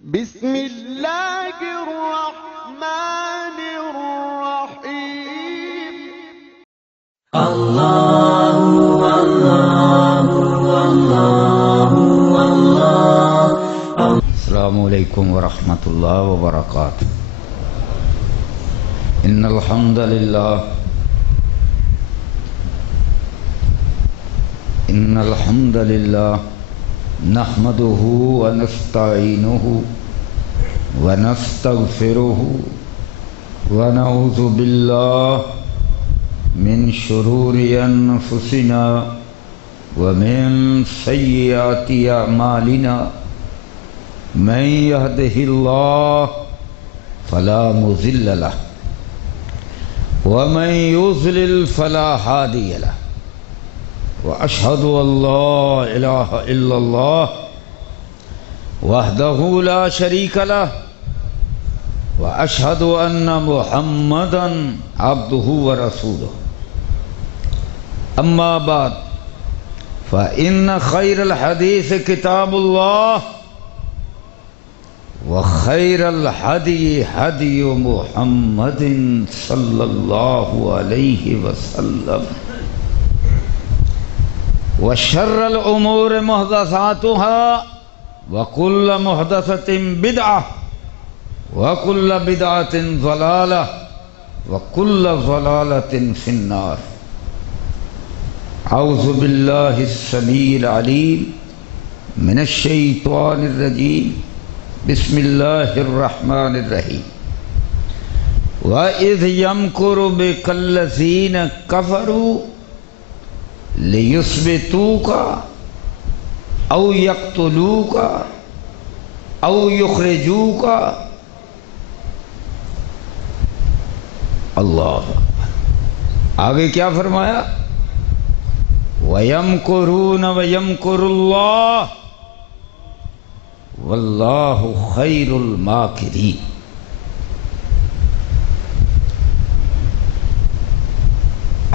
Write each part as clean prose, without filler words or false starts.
بسم اللہ الرحمن الرحیم اللہ اللہ اللہ اللہ۔ السلام علیکم ورحمۃ اللہ وبرکاتہ۔ ان الحمد للہ نحمده ونستعینه ونستغفره ونعوذ باللہ من شرور انفسنا ومن سیئات اعمالنا من يهده الله فلا مضل له ومن يضلل فلا هادي له وأشهد أن لا إله إلا الله وحده لا شريك له وأشهد أن محمدا عبده ورسوله أما بعد فإن خير الحديث كتاب الله وخير الهدي هدي محمد صلى الله عليه وسلم وشر الامور محدثاتها وكل محدثة بدعة وكل بدعة ضلالة وكل ضلالة في النار۔ اعوذ بالله السميع العليم من الشيطان الرجيم، بسم الله الرحمن الرحيم۔ وَإِذْ يَمْكُرُ بِكَ الَّذِينَ كَفَرُوا لِيُثْبِتُوكَ أَوْ يَقْتُلُوكَ أَوْ يُخْرِجُوكَ۔ اللہ آگے کیا فرمایا؟ وَيَمْكُرُونَ وَيَمْكُرُ اللَّهُ وَاللَّهُ خَيْرُ الْمَاكِرِينَ۔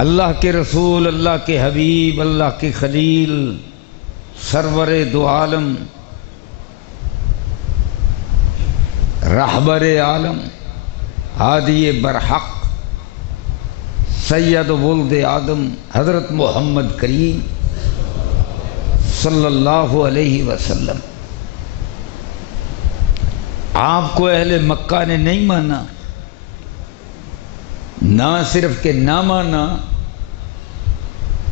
اللہ کے رسول، اللہ کے حبیب، اللہ کے خلیل، سرور دو عالم، رہبر عالم، ہادی برحق، سید ولد آدم، حضرت محمد کریم صلی اللہ علیہ وسلم، آپ کو اہل مکہ نے نہیں مانا، نہ صرف کہ نہ مانا،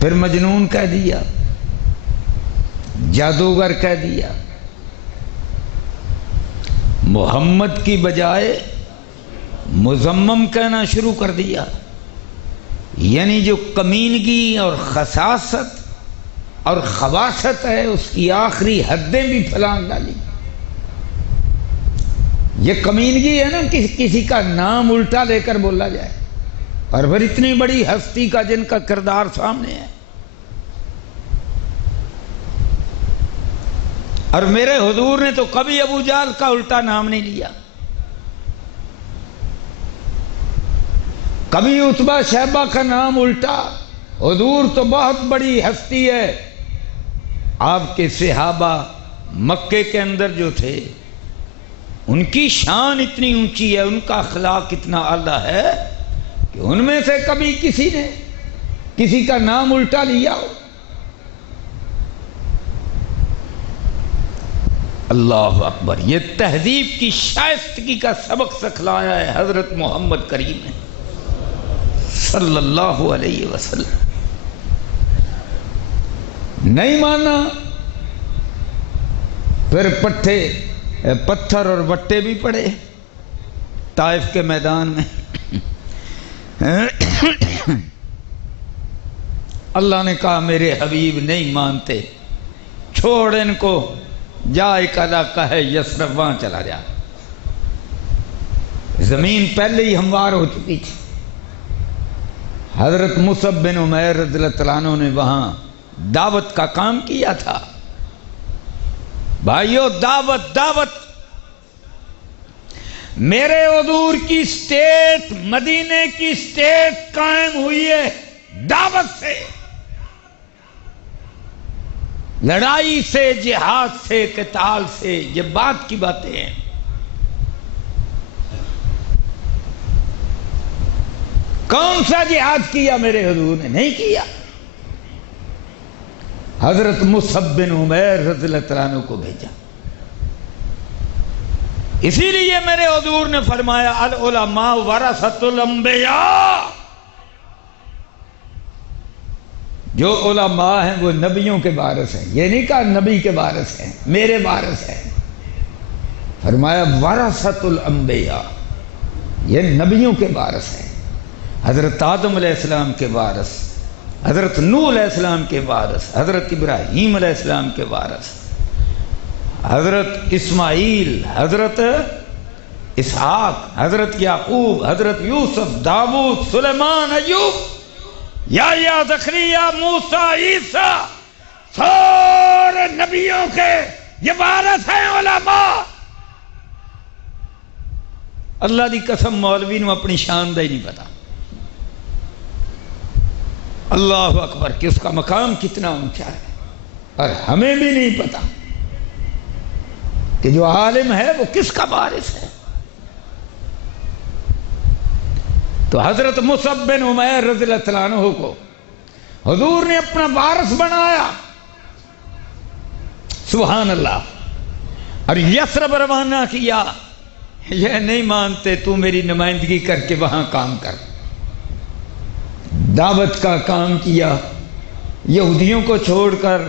پھر مجنون کہہ دیا، جادوگر کہہ دیا، محمد کی بجائے مذمم کہنا شروع کر دیا، یعنی جو کمینگی اور خساست اور خباثت ہے اس کی آخری حدیں بھی پھلانگ ڈالی۔ یہ کمینگی ہے نا، کسی کا نام الٹا لے کر بولا جائے، اور پھر اتنی بڑی ہستی کا جن کا کردار سامنے ہے۔ اور میرے حضور نے تو کبھی ابو جہل کا الٹا نام نہیں لیا، کبھی عتبہ شیبہ کا نام الٹا۔ حضور تو بہت بڑی ہستی ہے، آپ کے صحابہ مکے کے اندر جو تھے ان کی شان اتنی اونچی ہے، ان کا اخلاق اتنا اعلیٰ ہے کہ ان میں سے کبھی کسی نے کسی کا نام الٹا لیا ہو؟ اللہ اکبر۔ یہ تہذیب کی شائستگی کا سبق سکھلایا ہے حضرت محمد کریم نے صلی اللہ علیہ وسلم۔ نہیں مانا، پھر پتھر اور وٹے بھی پڑے طائف کے میدان میں۔ اللہ نے کہا میرے حبیب نہیں مانتے، چھوڑ ان کو، جا ایک علاقہ ہے یثرب، وہاں چلا جا۔ زمین پہلے ہی ہموار ہو چکی تھی، حضرت مصعب بن عمیر رضی اللہ عنہ نے وہاں دعوت کا کام کیا تھا۔ بھائیو، دعوت میرے حضور کی اسٹیٹ، مدینے کی اسٹیٹ قائم ہوئی ہے دعوت سے، لڑائی سے، جہاد سے، قتال سے، یہ بات کی باتیں ہیں۔ کون سا جہاد کیا میرے حضور نے؟ نہیں کیا۔ حضرت مصعب بن عمیر رضی اللہ تعالیٰ عنہ کو بھیجا۔ اسی لیے میرے حضور نے فرمایا العلماء ورثۃ الانبیاء، جو علماء ہیں وہ نبیوں کے وارث ہیں۔ یہ نہیں کہا نبی کے وارث ہیں، میرے وارث ہیں، فرمایا ورثۃ الانبیاء، یہ نبیوں کے وارث ہیں۔ حضرت آدم علیہ السلام کے وارث، حضرت نوح علیہ السلام کے وارث، حضرت ابراہیم علیہ السلام کے وارث، حضرت اسماعیل، حضرت اسحاق، حضرت یعقوب، حضرت یوسف، داؤد، سلیمان، ایوب، یحییٰ، زکریا، موسیٰ، عیسیٰ، سارے نبیوں کے یہ وارث ہیں علماء۔ اللہ دی قسم مولوی نو اپنی شان دا ہی نہیں پتا۔ اللہ اکبر کہ اس کا مقام کتنا اونچا ہے، اور ہمیں بھی نہیں پتا کہ جو عالم ہے وہ کس کا وارث ہے۔ تو حضرت مصعب بن عمیر رضی اللہ تعالیٰ عنہ کو حضور نے اپنا وارث بنایا، سبحان اللہ، اور یثرب روانہ کیا۔ یہ نہیں مانتے تو میری نمائندگی کر کے وہاں کام کر۔ دعوت کا کام کیا، یہودیوں کو چھوڑ کر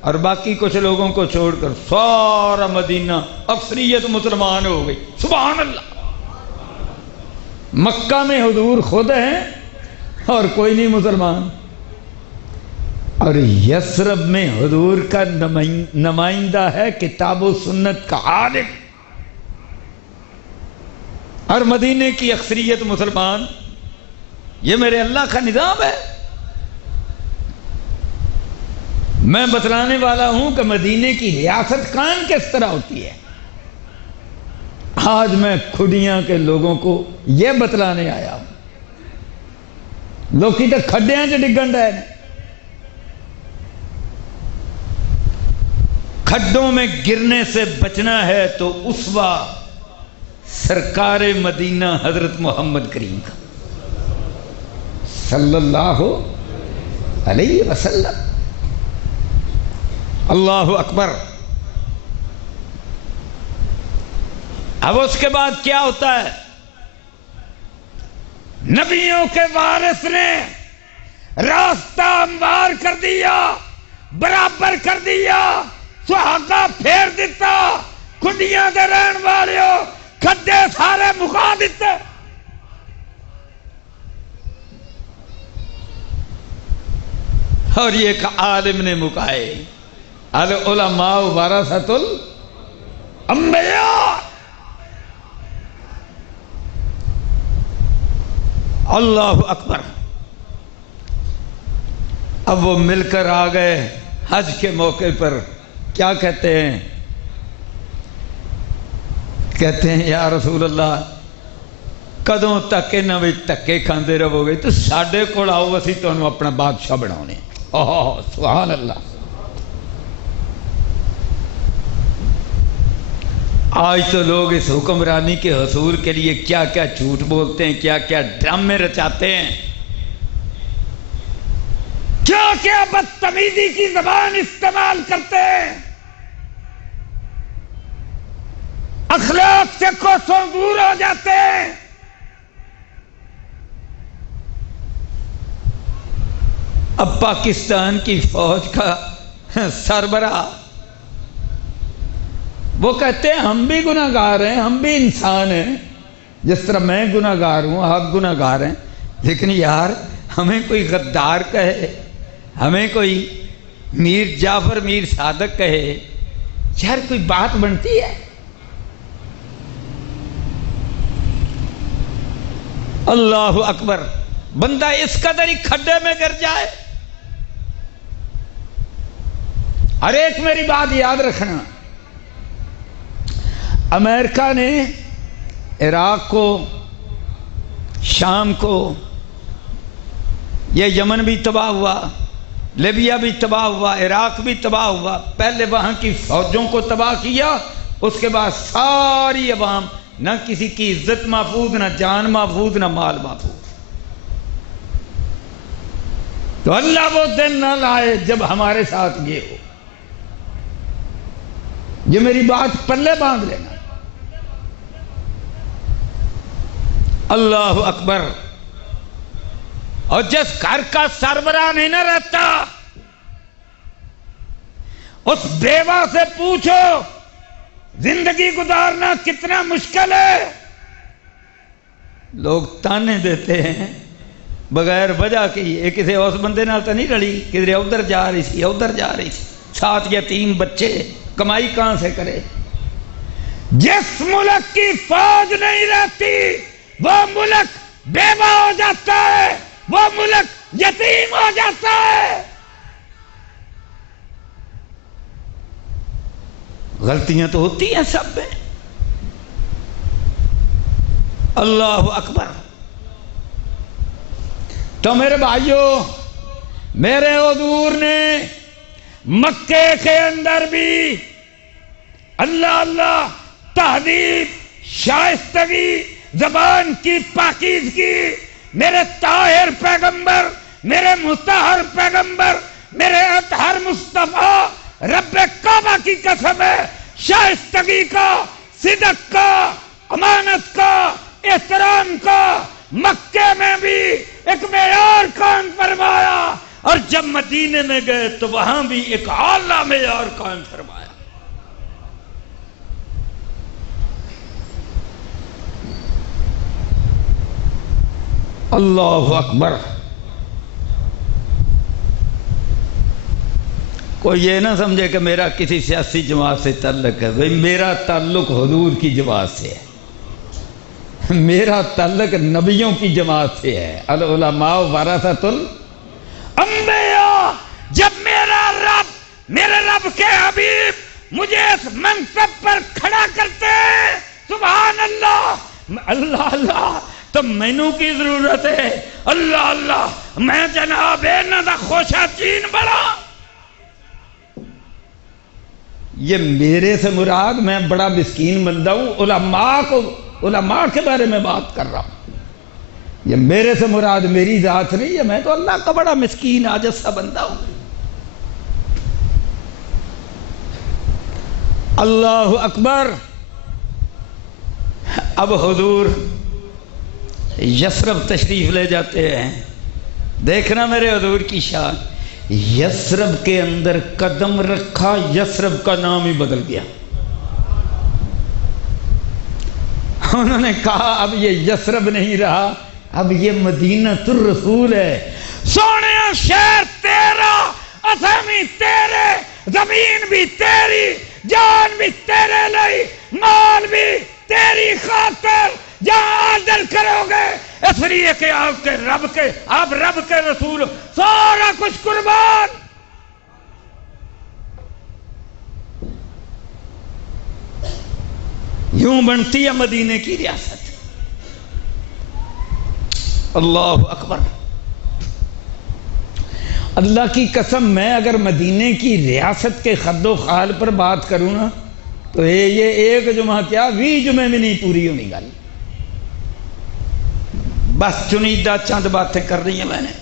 اور باقی کچھ لوگوں کو چھوڑ کر سارا مدینہ اکثریت مسلمان ہو گئی، سبحان اللہ۔ مکہ میں حضور خود ہیں اور کوئی نہیں مسلمان، اور یثرب میں حضور کا نمائندہ ہے کتاب و سنت کا عالم، اور مدینے کی اکثریت مسلمان۔ یہ میرے اللہ کا نظام ہے۔ میں بتلانے والا ہوں کہ مدینے کی ریاست قائم کس طرح ہوتی ہے۔ آج میں کھڈیاں کے لوگوں کو یہ بتلانے آیا ہوں۔ لوگ تو کھڈیاں چ ڈگن رہے ہیں۔ کھڈوں میں گرنے سے بچنا ہے تو اسوہ سرکار مدینہ حضرت محمد کریم کا صلی اللہ علیہ وسلم۔ اللہ اکبر۔ اب اس کے بعد کیا ہوتا ہے؟ نبیوں کے وارث نے راستہ ہموار کر دیا، برابر کر دیا، سہاگا پھیر دیتا، کھڈیاں دے رہن والیوں کھڈے سارے مکا دیتے۔ اور یہ ایک عالم نے مکائے، العلماء ورثۃ الانبیاء۔ اللہ اکبر۔ اب وہ مل کر آ گئے حج کے موقع پر، کیا کہتے ہیں؟ کہتے ہیں یا رسول اللہ کدوں تک انہاں وچ دھکے کھاندے رہو گے تو ساڈے کول آؤ، اسی تانوں اپنا بادشاہ بناونے۔ اوہ سبحان اللہ۔ آج تو لوگ اس حکمرانی کے حصول کے لیے کیا کیا جھوٹ بولتے ہیں، کیا کیا ڈرامے رچاتے ہیں، کیا کیا بدتمیزی کی زبان استعمال کرتے ہیں، اخلاق سے کوسوں دور ہو جاتے ہیں۔ اب پاکستان کی فوج کا سربراہ وہ کہتے ہیں ہم بھی گناہگار ہیں، ہم بھی انسان ہیں، جس طرح میں گناہگار ہوں آپ گناہگار ہیں، لیکن یار ہمیں کوئی غدار کہے، ہمیں کوئی میر جعفر میر صادق کہے، یار کوئی بات بنتی ہے؟ اللہ اکبر۔ بندہ اس قدر ہی کھڈے میں گر جائے۔ اور ایک میری بات یاد رکھنا، امریکہ نے عراق کو، شام کو، یہ یمن بھی تباہ ہوا، لیبیا بھی تباہ ہوا، عراق بھی تباہ ہوا، پہلے وہاں کی فوجوں کو تباہ کیا، اس کے بعد ساری عوام، نہ کسی کی عزت محفوظ، نہ جان محفوظ، نہ مال محفوظ۔ تو اللہ وہ دن نہ لائے جب ہمارے ساتھ یہ ہو. یہ میری بات پلے باندھ لینا. اللہ اکبر. اور جس گھر کا سربراہ نہیں نہ رہتا اس بیوہ سے پوچھو زندگی گزارنا کتنا مشکل ہے. لوگ تانے دیتے ہیں بغیر وجہ کی. یہ کسی اس بندے نال تو نہیں رلی کدھر ادھر جا رہی تھی ادھر جا رہی تھی, ساتھ یتیم بچے, کمائی کہاں سے کرے. جس ملک کی فوج نہیں رہتی وہ ملک بیوہ ہو جاتا ہے, وہ ملک یتیم ہو جاتا ہے. غلطیاں تو ہوتی ہیں سب میں. اللہ اکبر. تو میرے بھائیوں, میرے حضور نے مکے کے اندر بھی اللہ اللہ, تہذیب, شائستگی, زبان کی پاکیزگی, میرے طاہر پیغمبر, میرے مطہر پیغمبر, میرے اطہر مصطفیٰ, رب کعبہ کی قسم ہے, شائستگی کا, صدق کا, امانت کا, احترام کا مکے میں بھی ایک معیار قائم فرمایا, اور جب مدینے میں گئے تو وہاں بھی ایک اعلیٰ معیار قائم فرمایا. اللہ اکبر. کوئی یہ نہ سمجھے کہ میرا کسی سیاسی جماعت سے تعلق ہے. بھئی میرا تعلق حضور کی جماعت سے ہے, میرا تعلق نبیوں کی جماعت سے ہے. العلماء ورثۃ الانبیاء. جب میرے رب کے حبیب مجھے اس منصب پر کھڑا کرتے ہیں, سبحان اللہ, اللہ اللہ, تو مینوں کی ضرورت ہے. اللہ اللہ, میں جناب انہاں دا خوشا چین بڑا. یہ میرے سے مراد میں بڑا مسکین بندہ ہوں. علماء کے بارے میں بات کر رہا ہوں. یہ میرے سے مراد میری ذات نہیں ہے. میں تو اللہ کا بڑا مسکین عاجز سا بندہ ہوں. اللہ اکبر. اب حضور یثرب تشریف لے جاتے ہیں. دیکھنا میرے حضور کی شان. یثرب کے اندر قدم رکھا, یثرب کا نام ہی بدل گیا. انہوں نے کہا اب یہ یثرب نہیں رہا, اب یہ مدینہ الرسول ہے. سونے شہر تیرا, اسامی تیرے, زمین بھی تیری, جان بھی تیرے لئی, مال بھی تیری خاطر. جہاں عادل کرو گے اس لیے کہ آپ رب کے رسول, سارا کچھ قربان. یوں بنتی ہے مدینے کی ریاست. اللہ اکبر. اللہ کی قسم, میں اگر مدینے کی ریاست کے خد و خال پر بات کروں نا تو یہ ایک جمعہ کیا 20 جمعے میں نہیں پوری ہونی گل. بس چنیدہ چند باتیں کر رہی ہیں میں نے.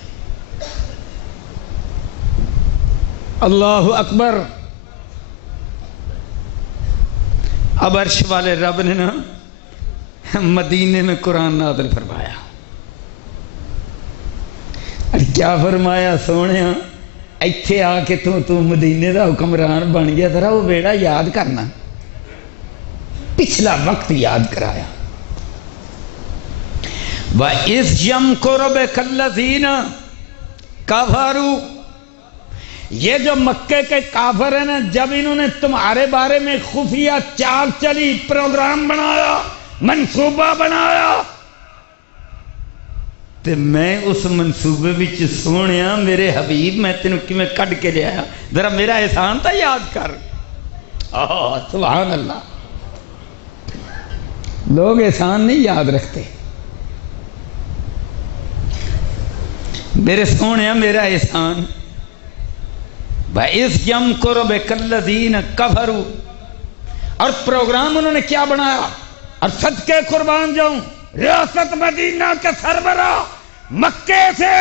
اللہ اکبر. اب عرش والے رب نے نا مدینے میں قرآن نازل فرمایا. اور کیا فرمایا سونے, ایتھے آ کے تو مدینے دا حکمران بن گیا, ذرا وہ بیڑا یاد کرنا, پچھلا وقت یاد کرایا. وَإِذْ يَمْكُرُ بِكَ الَّذِينَ كَفَرُوا. یہ جو مکے کے کافر ہیں نا, جب انہوں نے تمہارے بارے میں خفیہ چال چلی, پروگرام بنایا, منصوبہ بنایا, تو میں اس منصوبے وچ سونیا میرے حبیب میں تینوں کیویں کڈ کے لے آیا, ذرا میرا احسان تا یاد کر. سبحان اللہ. لوگ احسان نہیں یاد رکھتے. میرے سونے میرا احسان. وَإِذْ يَمْكُرُ بِكَ الَّذِينَ كَفَرُوا. اور پروگرام انہوں نے کیا بنایا, اور صدقے قربان جاؤں, ریاست مدینہ کے سربراہ مکے سے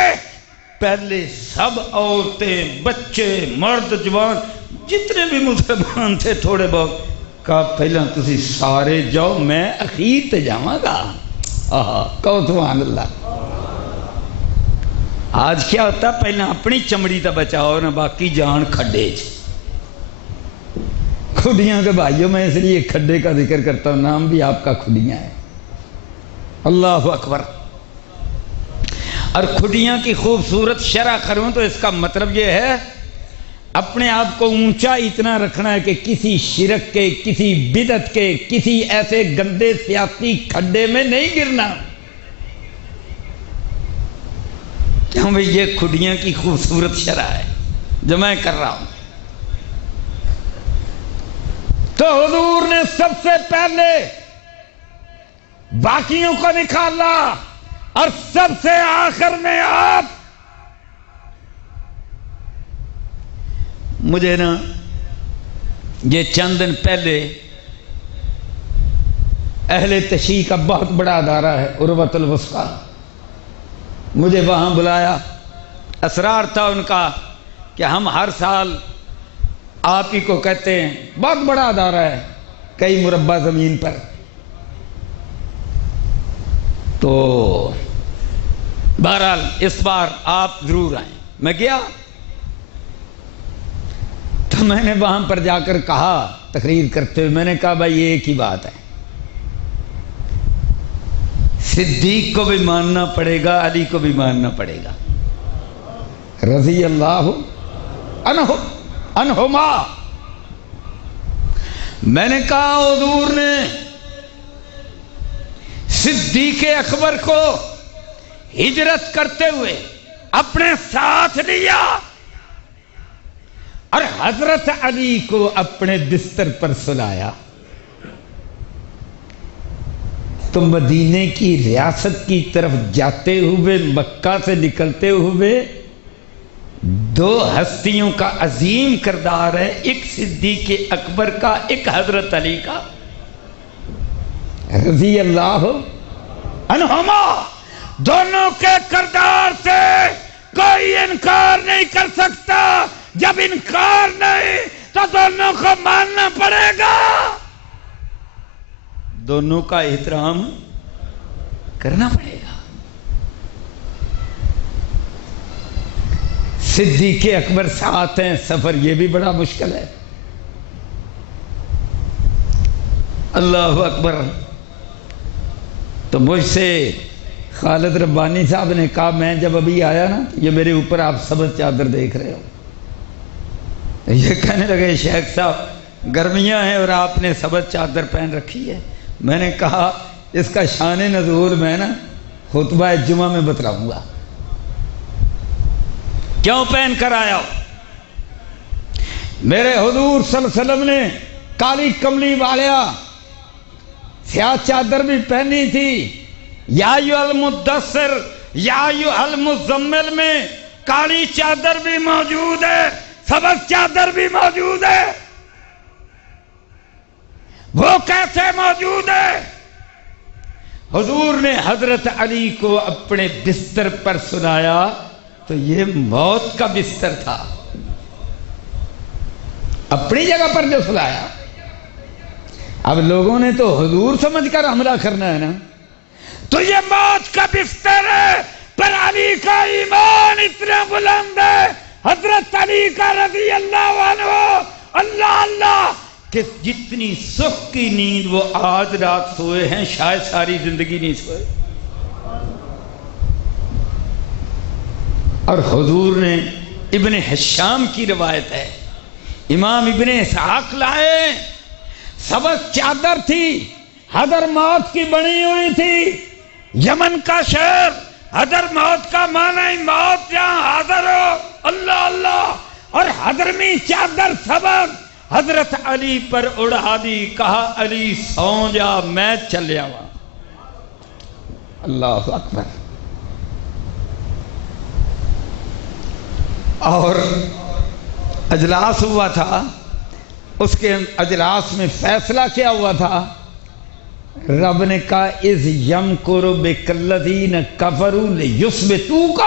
پہلے سب عورتیں، بچے، مرد، جوان جتنے بھی مسلمان تھے تھوڑے بہت، کہا پہلا تسی سارے جاؤ، میں اخیر تے جاواں گا۔ کہو سبحان اللہ۔ آج کیا ہوتا، پہلا اپنی چمڑی تا بچاؤ نہ باقی جان کھڈے چ۔ کھڈیاں کے بھائیوں، میں اس لیے کھڈے کا ذکر کرتا ہوں، نام بھی آپ کا کھڈیاں ہے۔ اللہ اکبر۔ اور کھڈیاں کی خوبصورت شرح کروں تو اس کا مطلب یہ ہے اپنے آپ کو اونچا اتنا رکھنا ہے کہ کسی شرک کے، کسی بدعت کے، کسی ایسے گندے سیاسی کھڈے میں نہیں گرنا۔ کیوں بھئی، یہ کھڈیاں کی خوبصورت شرح ہے جو میں کر رہا ہوں۔ تو حضور نے سب سے پہلے باقیوں کو نکالا اور سب سے آخر میں آپ۔ مجھے نا یہ چند دن پہلے اہل تشیع کا بہت بڑا ادارہ ہے عروۃ الوثقی، مجھے وہاں بلایا۔ اسرار تھا ان کا کہ ہم ہر سال آپ ہی کو کہتے ہیں، بہت بڑا ادارہ ہے کئی مربع زمین پر، تو بہرحال اس بار آپ ضرور آئیں۔ میں گیا تو میں نے وہاں پر جا کر کہا، تقریر کرتے ہوئے میں نے کہا بھائی ایک ہی بات ہے، صدیق کو بھی ماننا پڑے گا، علی کو بھی ماننا پڑے گا رضی اللہ عنہما۔ میں نے کہا حضور نے صدیق اکبر کو ہجرت کرتے ہوئے اپنے ساتھ لیا اور حضرت علی کو اپنے بستر پر سلایا، تو مدینے کی ریاست کی طرف جاتے ہوئے، مکہ سے نکلتے ہوئے، دو ہستیوں کا عظیم کردار ہے، ایک صدیق اکبر کا، ایک حضرت علی کا رضی اللہ عنہما۔ دونوں کے کردار سے کوئی انکار نہیں کر سکتا، جب انکار نہیں تو دونوں کو ماننا پڑے گا، دونوں کا احترام کرنا پڑے گا۔ صدیق اکبر ساتھ ہیں، سفر یہ بھی بڑا مشکل ہے۔ اللہ اکبر۔ تو مجھ سے خالد ربانی صاحب نے کہا، میں جب ابھی آیا نا، یہ میرے اوپر آپ سبز چادر دیکھ رہے ہو، یہ کہنے لگے شیخ صاحب گرمیاں ہیں اور آپ نے سبز چادر پہن رکھی ہے۔ میں نے کہا اس کا شان نزول میں نا خطبہ جمعہ میں بتلاؤں گا، کیوں پہن کر آیا ہو۔ میرے حضور صلی اللہ علیہ وسلم نے کالی کملی والا سیاہ چادر بھی پہنی تھی، یا ایھا المدثر یا ایھا المزمل میں کالی چادر بھی موجود ہے، سبز چادر بھی موجود ہے۔ وہ کیسے موجود ہے؟ حضور نے حضرت علی کو اپنے بستر پر سلایا تو یہ موت کا بستر تھا، اپنی جگہ پر جو سلایا۔ اب لوگوں نے تو حضور سمجھ کر حملہ کرنا ہے نا، تو یہ موت کا بستر ہے، پر علی کا ایمان اتنا بلند ہے، حضرت علی کا رضی اللہ عنہ، اللہ اللہ، کہ جتنی سکھ کی نیند وہ آج رات سوئے ہیں شاید ساری زندگی نہیں سوئے۔ اور حضور نے، ابن حشام کی روایت ہے، امام ابن اسحاق لائے، سبز چادر تھی، حضر موت کی بنی ہوئی تھی، یمن کا شہر، حضر موت کا معنی موت جہاں حاضر ہو، اللہ اللہ، اور حضرمی چادر سبز حضرت علی پر اڑا دی، کہا علی سو جا میں چلیا ہوا۔ اللہ اکبر۔ اور اجلاس ہوا تھا، اس کے اجلاس میں فیصلہ کیا ہوا تھا، رب نے کہا اذ یمکر بک الذین کفروا لیثبتوک،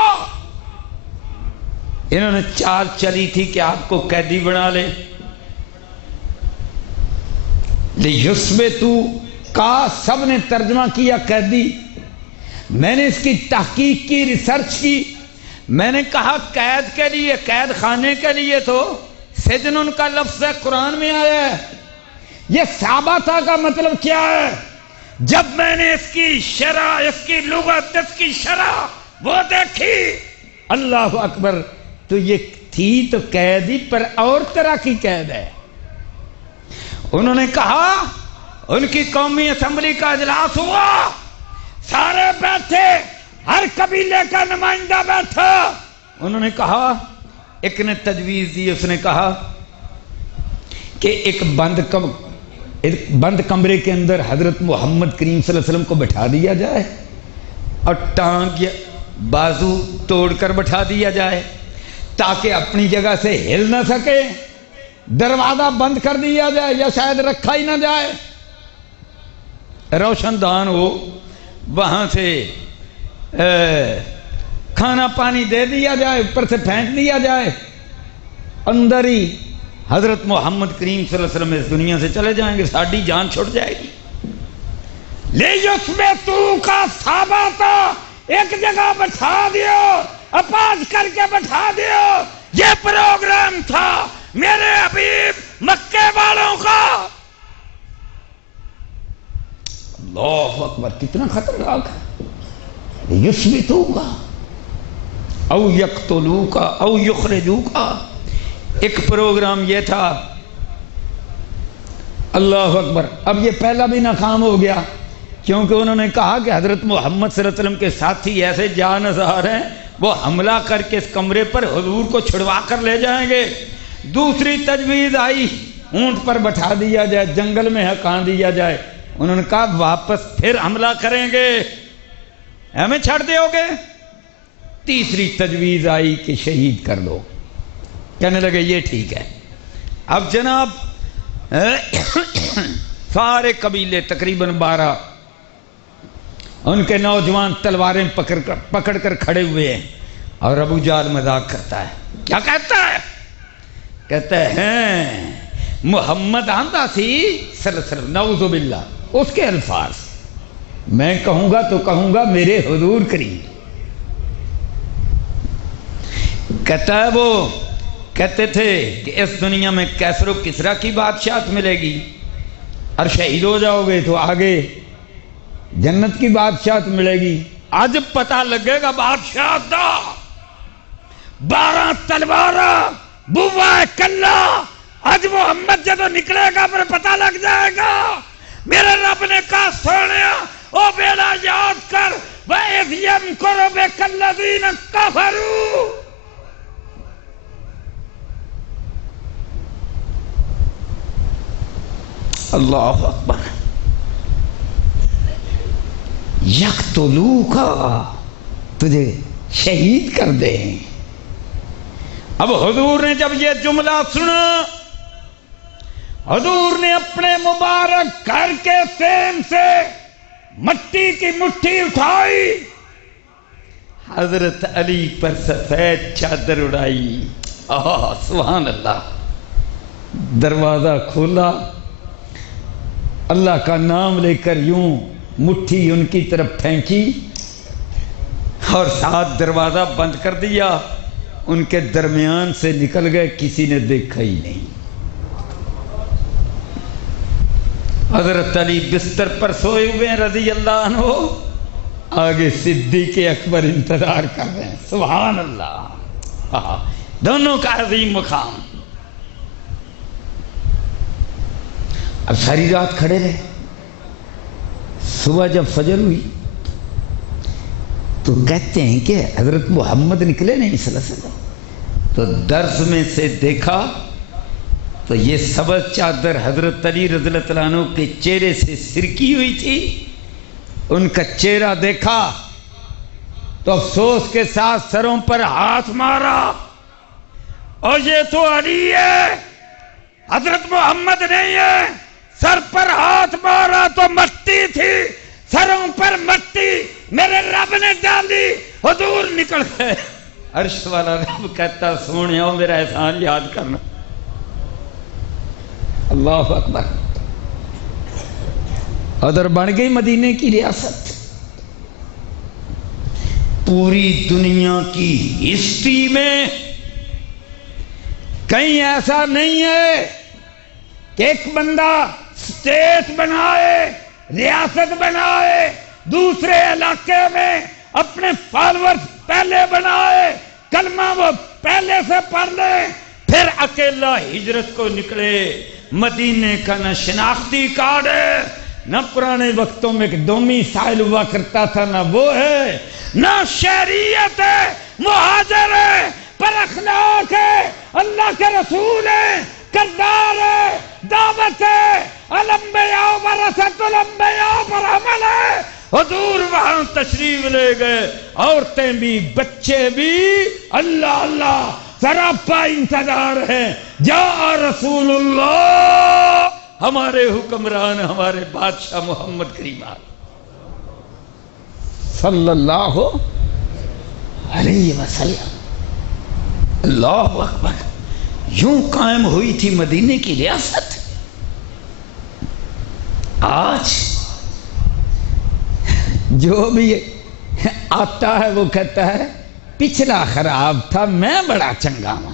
انہوں نے چال چلی تھی کہ آپ کو قیدی بنا لے. لیُثْبِتُوا کا سب نے ترجمہ کیا قیدی. میں نے اس کی تحقیق کی، ریسرچ کی. میں نے کہا قید کے لیے، قید خانے کے لیے تو سجن ان کا لفظ ہے، قرآن میں آیا ہے. یہ ثابتہ کا مطلب کیا ہے؟ جب میں نے اس کی شرح، اس کی لغت، اس کی شرح وہ دیکھی، اللہ اکبر، تو یہ تھی تو قید ہی، پر اور طرح کی قید ہے. انہوں نے کہا، ان کی قومی اسمبلی کا اجلاس ہوا، سارے بیٹھے، ہر قبیلے کا نمائندہ بیٹھا. انہوں نے کہا، ایک نے تجویز دی، اس نے کہا کہ ایک بند کمرے کے اندر حضرت محمد کریم صلی اللہ علیہ وسلم کو بٹھا دیا جائے اور ٹانگ یا بازو توڑ کر بٹھا دیا جائے تاکہ اپنی جگہ سے ہل نہ سکے. دروازہ بند کر دیا جائے یا شاید رکھا ہی نہ جائے. روشن دان ہو، وہاں سے کھانا پانی دے دیا جائے، اوپر سے پھینک دیا جائے، اندر ہی حضرت محمد کریم صلی اللہ علیہ وسلم اس دنیا سے چلے جائیں گے، ساڑھی جان چھوٹ جائے گی. لیُثْبِتُوا کا ثابت، ایک جگہ بٹھا دیو، اپاز کر کے بٹھا دیو. یہ پروگرام تھا میرے حبیب مکے والوں کا. اللہ اکبر، کتنا خطرناک ہے. یثبتوک او یقتلوک او یخرجوک. ایک پروگرام یہ تھا. اللہ اکبر. اب یہ پہلا بھی ناکام ہو گیا کیونکہ انہوں نے کہا کہ حضرت محمد صلی اللہ علیہ وسلم کے ساتھی ایسے جانسار ہیں، وہ حملہ کر کے اس کمرے پر حضور کو چھڑوا کر لے جائیں گے. دوسری تجویز آئی، اونٹ پر بٹھا دیا جائے، جنگل میں ہکا دیا جائے. انہوں نے کہا واپس پھر حملہ کریں گے، ہمیں چھڑ دے ہوگے. تیسری تجویز آئی کہ شہید کر دو. کہنے لگے یہ ٹھیک ہے. اب جناب سارے قبیلے تقریباً 12 ان کے نوجوان تلواریں پکڑ کر کھڑے ہوئے ہیں اور ابو جہل مذاق کرتا ہے. کیا کہتا ہے؟ کہتے ہیں محمد آندہ سی صلی اللہ علیہ وسلم، نعوذ باللہ، اس کے الفاظ میں کہوں گا تو کہوں گا میرے حضور کریم. کہتا ہے وہ کہتے تھے کہ اس دنیا میں کیسر و کسرا کی بادشاہت ملے گی اور شہید ہو جاؤ گے تو آگے جنت کی بادشاہت ملے گی. آج پتہ لگے گا بادشاہت دا. 12 تلوارا بوا کلا. آج محمد جدو نکلے گا پھر پتہ لگ جائے گا. میرے رب نے کہا سونیا او بیڑا یاد کر وَإِذْ يَمْكُرُ بِكَ الَّذِينَ كَفَرُوا. اللہ اکبر. یقتلوک، تجھے شہید کر دیں. اب حضور نے جب یہ جملہ سنا، حضور نے اپنے مبارک گھر کے سین سے مٹی کی مٹھی اٹھائی، حضرت علی پر سفید چادر اڑائی. سبحان اللہ. دروازہ کھولا، اللہ کا نام لے کر یوں مٹھی ان کی طرف پھینکی اور ساتھ دروازہ بند کر دیا. ان کے درمیان سے نکل گئے، کسی نے دیکھا ہی نہیں. حضرت علی بستر پر سوئے ہوئے ہیں رضی اللہ عنہ، آگے صدیق اکبر انتظار کر رہے ہیں. سبحان اللہ. دونوں کا عظیم مقام. اب ساری رات کھڑے رہے. صبح جب فجر ہوئی تو کہتے ہیں کہ حضرت محمد نکلے نہیں صلی اللہ علیہ وسلم. تو درس میں سے دیکھا تو یہ سبز چادر حضرت علی رضی اللہ عنہ کے چہرے سے سرکی ہوئی تھی. ان کا چہرہ دیکھا تو افسوس کے ساتھ سروں پر ہاتھ مارا، اور یہ تو علی ہے، حضرت محمد نہیں ہے. سر پر ہاتھ مارا تو مٹی تھی، سروں پر مٹی میرے رب نے ڈالی. حضور نکل گئے. عرش والا رب کہتا سونے ہو میرا احسان یاد کرنا. اللہ اکبر. ادھر بن گئی مدینے کی ریاست. پوری دنیا کی ہسٹری میں کہیں ایسا نہیں ہے کہ ایک بندہ اسٹیٹ بنائے، ریاست بنائے، دوسرے علاقے میں اپنے فالورز پہلے بنائے، کلمہ وہ پہلے سے پڑھ لے، پھر اکیلا ہجرت کو نکلے. مدینے کا نہ شناختی کارڈ ہے، نہ پرانے وقتوں میں ایک دومی سائل ہوا کرتا تھا، نہ وہ ہے، نہ شہریت ہے، مہاجر ہے، پر اخلاق ہے، اللہ کے رسول ہے، کردار ہے، دعوت ہے، الانبیاء ورثۃ الانبیاء پر عمل ہے. حضور وہاں تشریف لے گئے، عورتیں بھی بچے بھی اللہ اللہ سراپا انتظار ہے. جاء رسول اللہ، ہمارے حکمران، ہمارے بادشاہ محمد کریم صلی اللہ علیہ وسلم. اللہ اکبر. یوں قائم ہوئی تھی مدینے کی ریاست. آج جو بھی آتا ہے وہ کہتا ہے پچھلا خراب تھا، میں بڑا چنگا ہوں،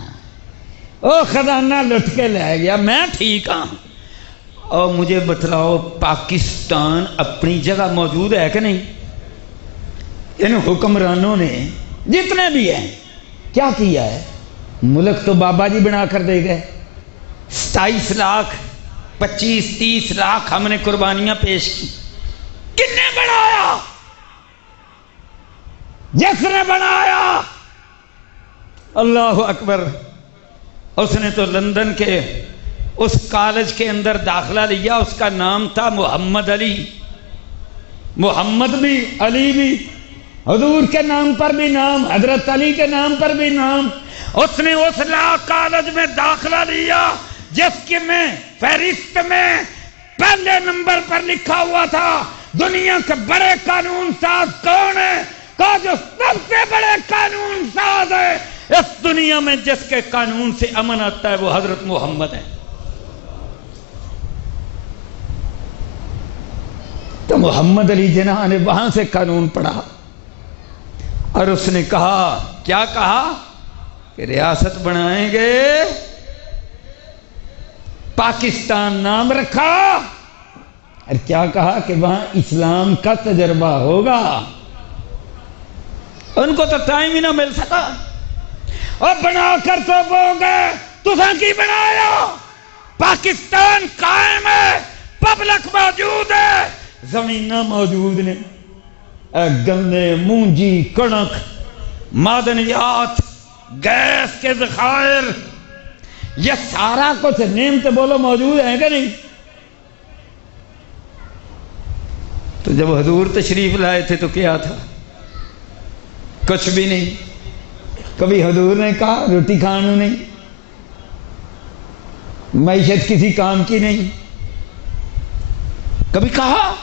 او خزانہ لٹ کے لے گیا، میں ٹھیک ہوں. اور مجھے بتلاؤ پاکستان اپنی جگہ موجود ہے کہ نہیں؟ ان حکمرانوں نے جتنے بھی ہیں کیا کیا ہے؟ ملک تو بابا جی بنا کر دے گئے. 27 لاکھ 25-30 لاکھ ہم نے قربانیاں پیش کی. کن نے بنایا؟ جس نے بنایا اللہ اکبر. اس نے تو لندن کے اس کالج کے اندر داخلہ لیا، اس کا نام تھا محمد علی. محمد بھی، علی بھی، حضور کے نام پر بھی نام، حضرت علی کے نام پر بھی نام. اس نے اس لا کالج میں داخلہ لیا جس کے میں فہرست میں پہلے نمبر پر لکھا ہوا تھا دنیا کے بڑے قانون ساز کون ہے؟ کہا جو سب سے بڑے قانون ساز ہے اس دنیا میں، جس کے قانون سے امن آتا ہے وہ حضرت محمد ہے. تو محمد علی جناح نے وہاں سے قانون پڑھا اور اس نے کہا، کیا کہا کہ ریاست بنائیں گے، پاکستان نام رکھا، اور کیا کہا کہ وہاں اسلام کا تجربہ ہوگا. ان کو تو ٹائم ہی نہ مل سکا، اور بنا کر تو وہ گئے. تساں کی بنایا؟ پاکستان قائم ہے، پبلک موجود ہے، زمینہ موجود نے، گنے، مونجی، کڑک، معدنیات، گیس کے ذخائر، یہ سارا کچھ نعمت بولو موجود ہیں کہ نہیں؟ تو جب حضور تشریف لائے تھے تو کیا تھا؟ کچھ بھی نہیں. کبھی حضور نے کہا روٹی کھانا نہیں، معیشت کسی کام کی نہیں، کبھی کہا؟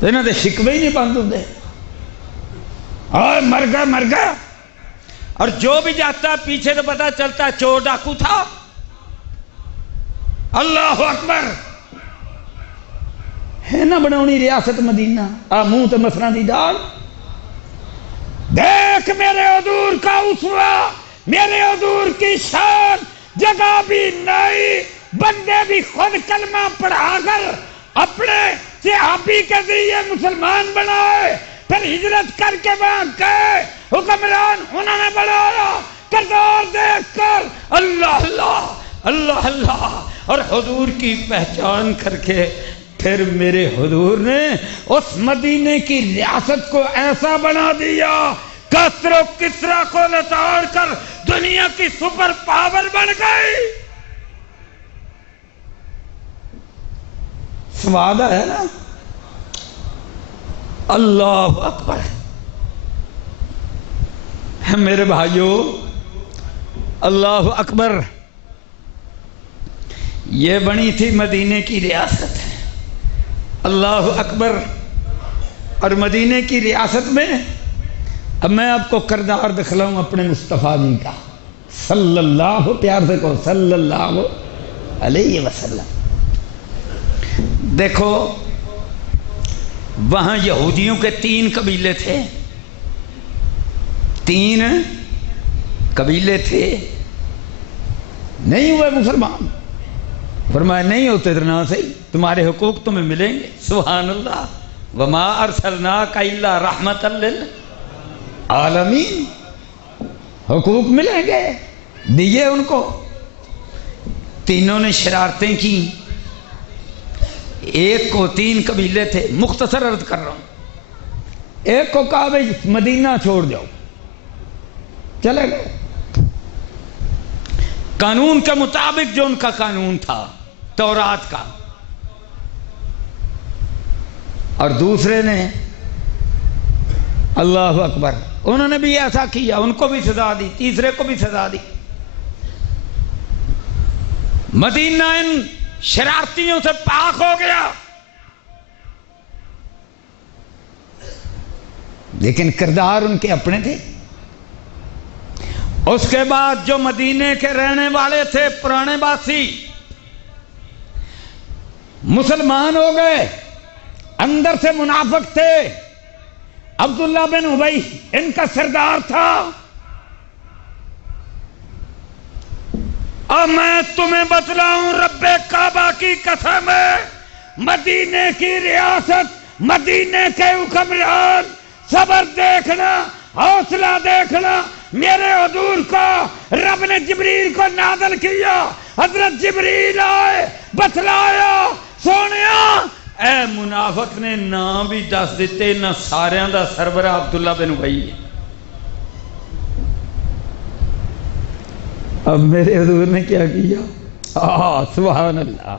تو انہوں نے شکوے ہی نہیں بند ہوتے. اور مر گیا. اور جو بھی جاتا پیچھے تو پتا چلتا چور ڈاکو تھا. اللہ اکبر. ہے نا بناونی ریاست مدینہ، منہ تے مسنا دی دال. دیکھ میرے حضور کا اسوہ، میرے حضور کی شان. جگہ بھی نہیں، بندے بھی خود کلمہ پڑھا کر اپنے صحابی کے ذریعے مسلمان بنائے، پھر ہجرت کر کے وہاں گئے، حکمران انہوں نے بنایا. کردار دیکھ کر اللہ اللہ اللہ اللہ، اور حضور کی پہچان کر کے پھر میرے حضور نے اس مدینے کی ریاست کو ایسا بنا دیا، کسر و کسرا کو لتاڑ کر دنیا کی سپر پاور بن گئی. سواد ہے نا؟ اللہ اکبر. میرے بھائیوں اللہ اکبر. یہ بنی تھی مدینے کی ریاست. اللہ اکبر. اور مدینے کی ریاست میں اب میں آپ کو کردار دکھلاؤں اپنے مصطفیٰ جی کا، صلی اللہ، پیار سے کہو صلی اللہ علیہ وسلم۔ دیکھو وہاں یہودیوں کے 3 قبیلے تھے، 3 قبیلے تھے، نہیں ہوئے مسلمان، فرمایا نہیں ہوتے تو نہ صحیح، تمہارے حقوق تمہیں ملیں گے۔ سبحان اللہ، وما ارسلناک الا رحمۃ للعالمین، حقوق ملیں گے، دیے ان کو۔ تینوں نے شرارتیں کی، ایک کو 3 قبیلے تھے، مختصر عرض کر رہا ہوں، ایک کو کہا بھائی مدینہ چھوڑ جاؤ، چلے گئے قانون کے مطابق، جو ان کا قانون تھا تورات کا، اور دوسرے نے اللہ اکبر، انہوں نے بھی ایسا کیا، ان کو بھی سزا دی، تیسرے کو بھی سزا دی۔ مدینہ ان شرارتیوں سے پاک ہو گیا، لیکن کردار ان کے اپنے تھے۔ اس کے بعد جو مدینے کے رہنے والے تھے، پرانے باسی، مسلمان ہو گئے، اندر سے منافق تھے۔ عبداللہ بن ابی ان کا سردار تھا، اور میں تمہیں بتلاؤں رب کعبہ کی قسم ہے، مدینے کی ریاست، مدینے کے حکمران، صبر دیکھنا، حوصلہ دیکھنا۔ میرے حضور کو رب نے جبریل کو نازل کیا، حضرت جبریل آئے، بتلایا، سونیا اے منافق نے نام بھی دس دیتے، نہ ساریاں دا سربراہ عبداللہ بن ابی ہے۔ اب میرے حضور نے کیا کیا؟ سبحان اللہ،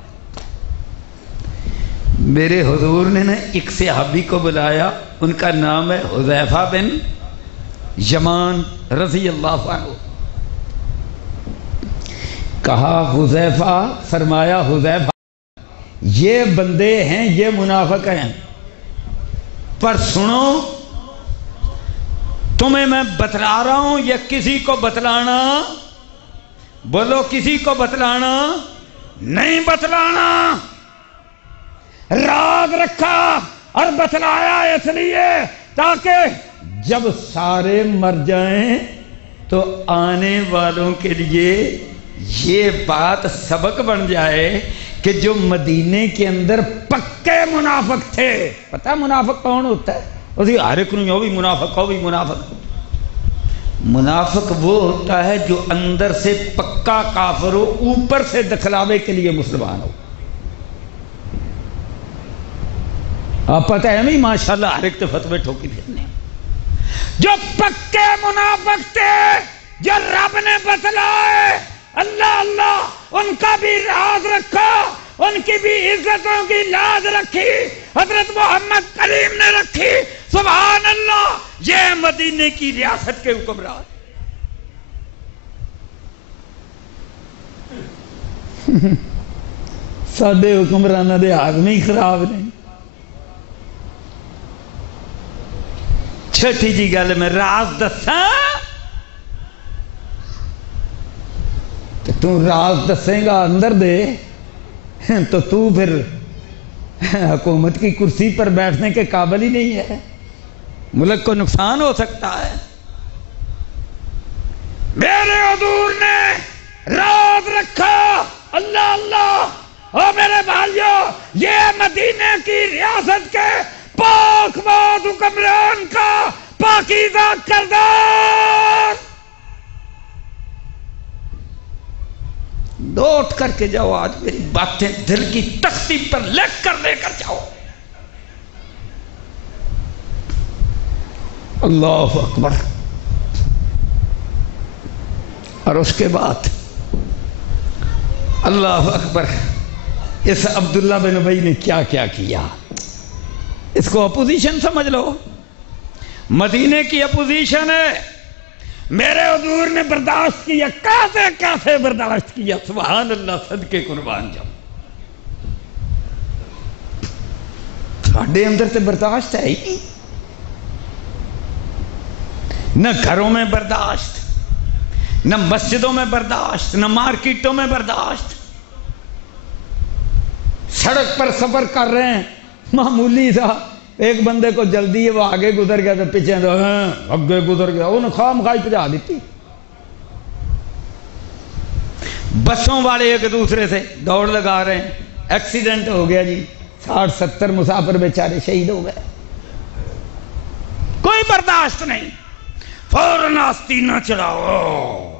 میرے حضور نے ایک صحابی کو بلایا، ان کا نام ہے حذیفہ بن یمان رضی اللہ عنہ۔ کہا حذیفہ، فرمایا حذیفہ یہ بندے ہیں، یہ منافق ہیں، پر سنو تمہیں میں بتلا رہا ہوں، یہ کسی کو بتلانا، بولو کسی کو بتلانا نہیں، بتلانا، راز رکھا اور بتلایا اس لیے تاکہ جب سارے مر جائیں تو آنے والوں کے لیے یہ بات سبق بن جائے کہ جو مدینے کے اندر پکے منافق تھے۔ پتہ منافق کون ہوتا ہے؟ اسی ہر ایک نہیں، وہ بھی منافق، وہ بھی منافق۔ منافق وہ ہوتا ہے جو اندر سے پکا کافر ہو، اوپر سے دکھلاوے کے لیے مسلمان ہو۔ آپ پتہ ہے نہیں، ماشاءاللہ ہر ایک فتوے ٹھوکی پھرنے، جو پکے منافق تھے، جو رب نے بتلائے، اللہ اللہ، ان کا بھی راز رکھا، ان کی بھی عزتوں کی لاز رکھی، حضرت محمد کریم نے رکھی۔ سبحان اللہ، یہ مدینے کی ریاست کے حکمران۔ سادے حکمرانہ دے آدمی خراب نہیں۔ چھوٹی جی گل میں راز دساں، تو راز دسیں گا اندر دے تو پھر حکومت کی کرسی پر بیٹھنے کے قابل ہی نہیں ہے، ملک کو نقصان ہو سکتا ہے۔ میرے حضور نے راز رکھا، اللہ اللہ، اور میرے بھائیوں، یہ مدینے کی ریاست کے پاک باد حکمران کا پاکیزہ کردار۔ نوٹ کر کے جاؤ، آج میری باتیں دل کی تختی پر لکھ کر لے کر جاؤ۔ اللہ اکبر۔ اور اس کے بعد اللہ اکبر، اس عبداللہ بن ابی نے کیا کیا کیا، اس کو اپوزیشن سمجھ لو، مدینے کی اپوزیشن ہے۔ میرے حضور نے برداشت کیا، کیسے کیسے برداشت کیا، سبحان اللہ، صدقے قربان جاؤ۔ ساڈے اندر تے برداشت ہے ہی نہیں۔ نہ گھروں میں برداشت، نہ مسجدوں میں برداشت، نہ مارکیٹوں میں برداشت. سڑک پر سفر کر رہے ہیں، معمولی سا ایک بندے کو جلدی ہے، وہ آگے گزر گیا تو پیچھے آگے گزر گیا، انہوں نے خواہ مخواہ پجا دیتی. بسوں والے ایک دوسرے سے دوڑ لگا رہے ہیں، ایکسیڈنٹ ہو گیا جی، 60-70 مسافر بیچارے شہید ہو گئے. کوئی برداشت نہیں، فوراً آستینہ چلاؤ،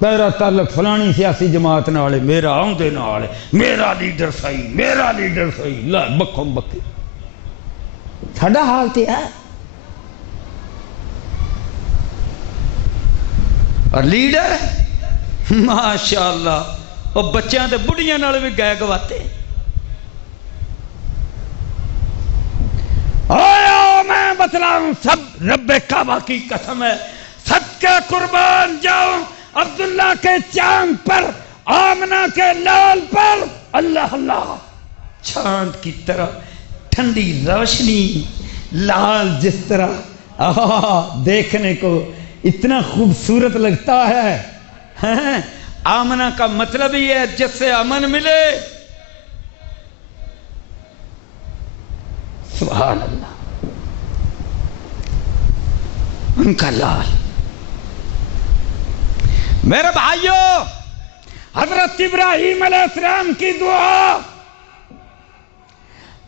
میرا تعلق فلانی سیاسی جماعت نال، میرا آؤندے نال، میرا لیڈر صحیح، میرا لیڈر صحیح، لا بکم بکی. ساڈا حال تے ہے. اور لیڈر ماشاءاللہ وہ بچیاں تے بڑھیاں نال بھی گئے گواتے. آیا میں بتلاؤں سب رب کعبہ کی قسم ہے، صدقہ قربان جاؤں عبداللہ کے چاند پر، آمنہ کے لال پر، اللہ اللہ، چاند کی طرح ٹھنڈی روشنی، لال جس طرح دیکھنے کو اتنا خوبصورت لگتا ہے. آمنہ کا مطلب ہی ہے جس سے امن ملے. سبحان اللہ، ان کا لال. میرے بھائیوں، حضرت ابراہیم علیہ السلام کی دعا،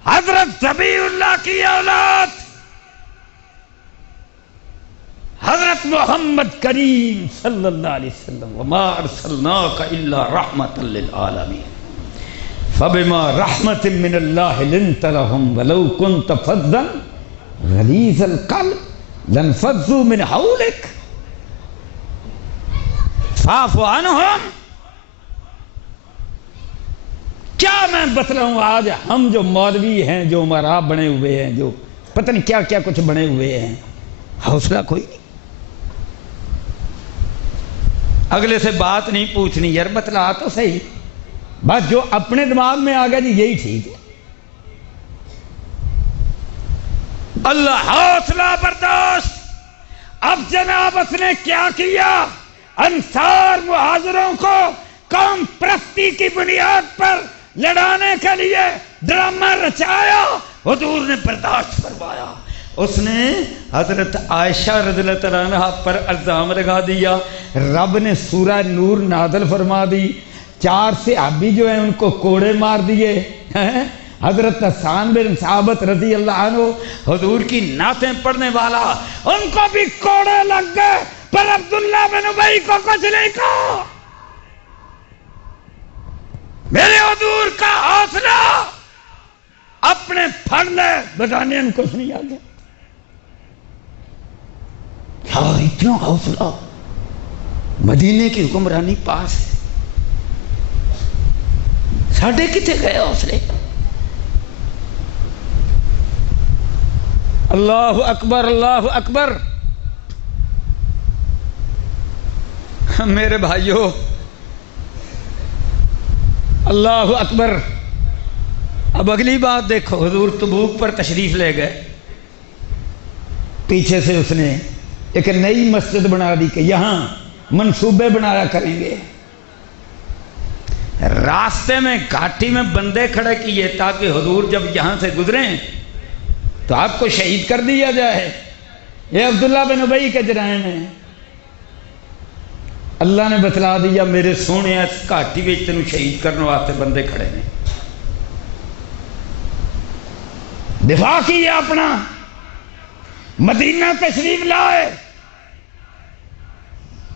حضرت ذبیح اللہ کی اولاد، حضرت محمد کریم صلی اللہ علیہ وسلم، وما ارسلناک الا رحمۃ للعالمین فبما رحمت من اللہ لنت لهم ولو كنت فظا غلیظ القلب لانفضوا من حولک فاعف عنہم. کیا میں بتلاؤں آج ہم جو مولوی ہیں، جو امراء بنے ہوئے ہیں، جو پتہ نہیں کیا کیا کچھ بنے ہوئے ہیں، حوصلہ کوئی نہیں. اگلے سے بات نہیں پوچھنی، یار بتلا تو صحیح، بات جو اپنے دماغ میں آ گیا جی یہی ٹھیک ہے. اللہ حوصلہ برداشت. اب جناب اس نے کیا کیا؟ انصار مہاجروں کو قوم پرستی کی بنیاد پر لڑانے کے لیے ڈرامہ رچایا، حضور نے برداشت فرمایا. اس نے حضرت عائشہ رضی اللہ تعالیٰ عنہ پر الزام لگا دیا، رب نے سورہ نور نازل فرما دی، 4 صحابی جو ہیں ان کو کوڑے مار دیے. حضرت حسان بن ثابت رضی اللہ عنہ حضور کی نعتیں پڑھنے والا، ان کو بھی کوڑے لگ گئے، پر عبداللہ بن ابی کو کچھ نہیں کہا. میرے حضور کا حوصلہ اپنے پھڑ لے، بگانے ان کچھ نہیں آگے. یار اتنا حوصلہ، مدینے کی حکمرانی پاس ہے، ساڑھے کتے گئے حوصلے. اللہ اکبر، اللہ اکبر. میرے بھائیوں، اللہ اکبر. اب اگلی بات دیکھو، حضور تبوک پر تشریف لے گئے، پیچھے سے اس نے ایک نئی مسجد بنا دی کہ یہاں منصوبے بنایا کریں گے. راستے میں گھاٹی میں بندے کھڑے کیے تاکہ حضور جب یہاں سے گزریں تو آپ کو شہید کر دیا جائے. یہ عبداللہ بن ابی کے جرائم ہیں. اللہ نے بتلا دیا میرے سونے اس گھاٹی میں تینوں شہید کرنے واسطے بندے کھڑے ہیں. دفاع کیا اپنا، مدینہ تشریف لائے.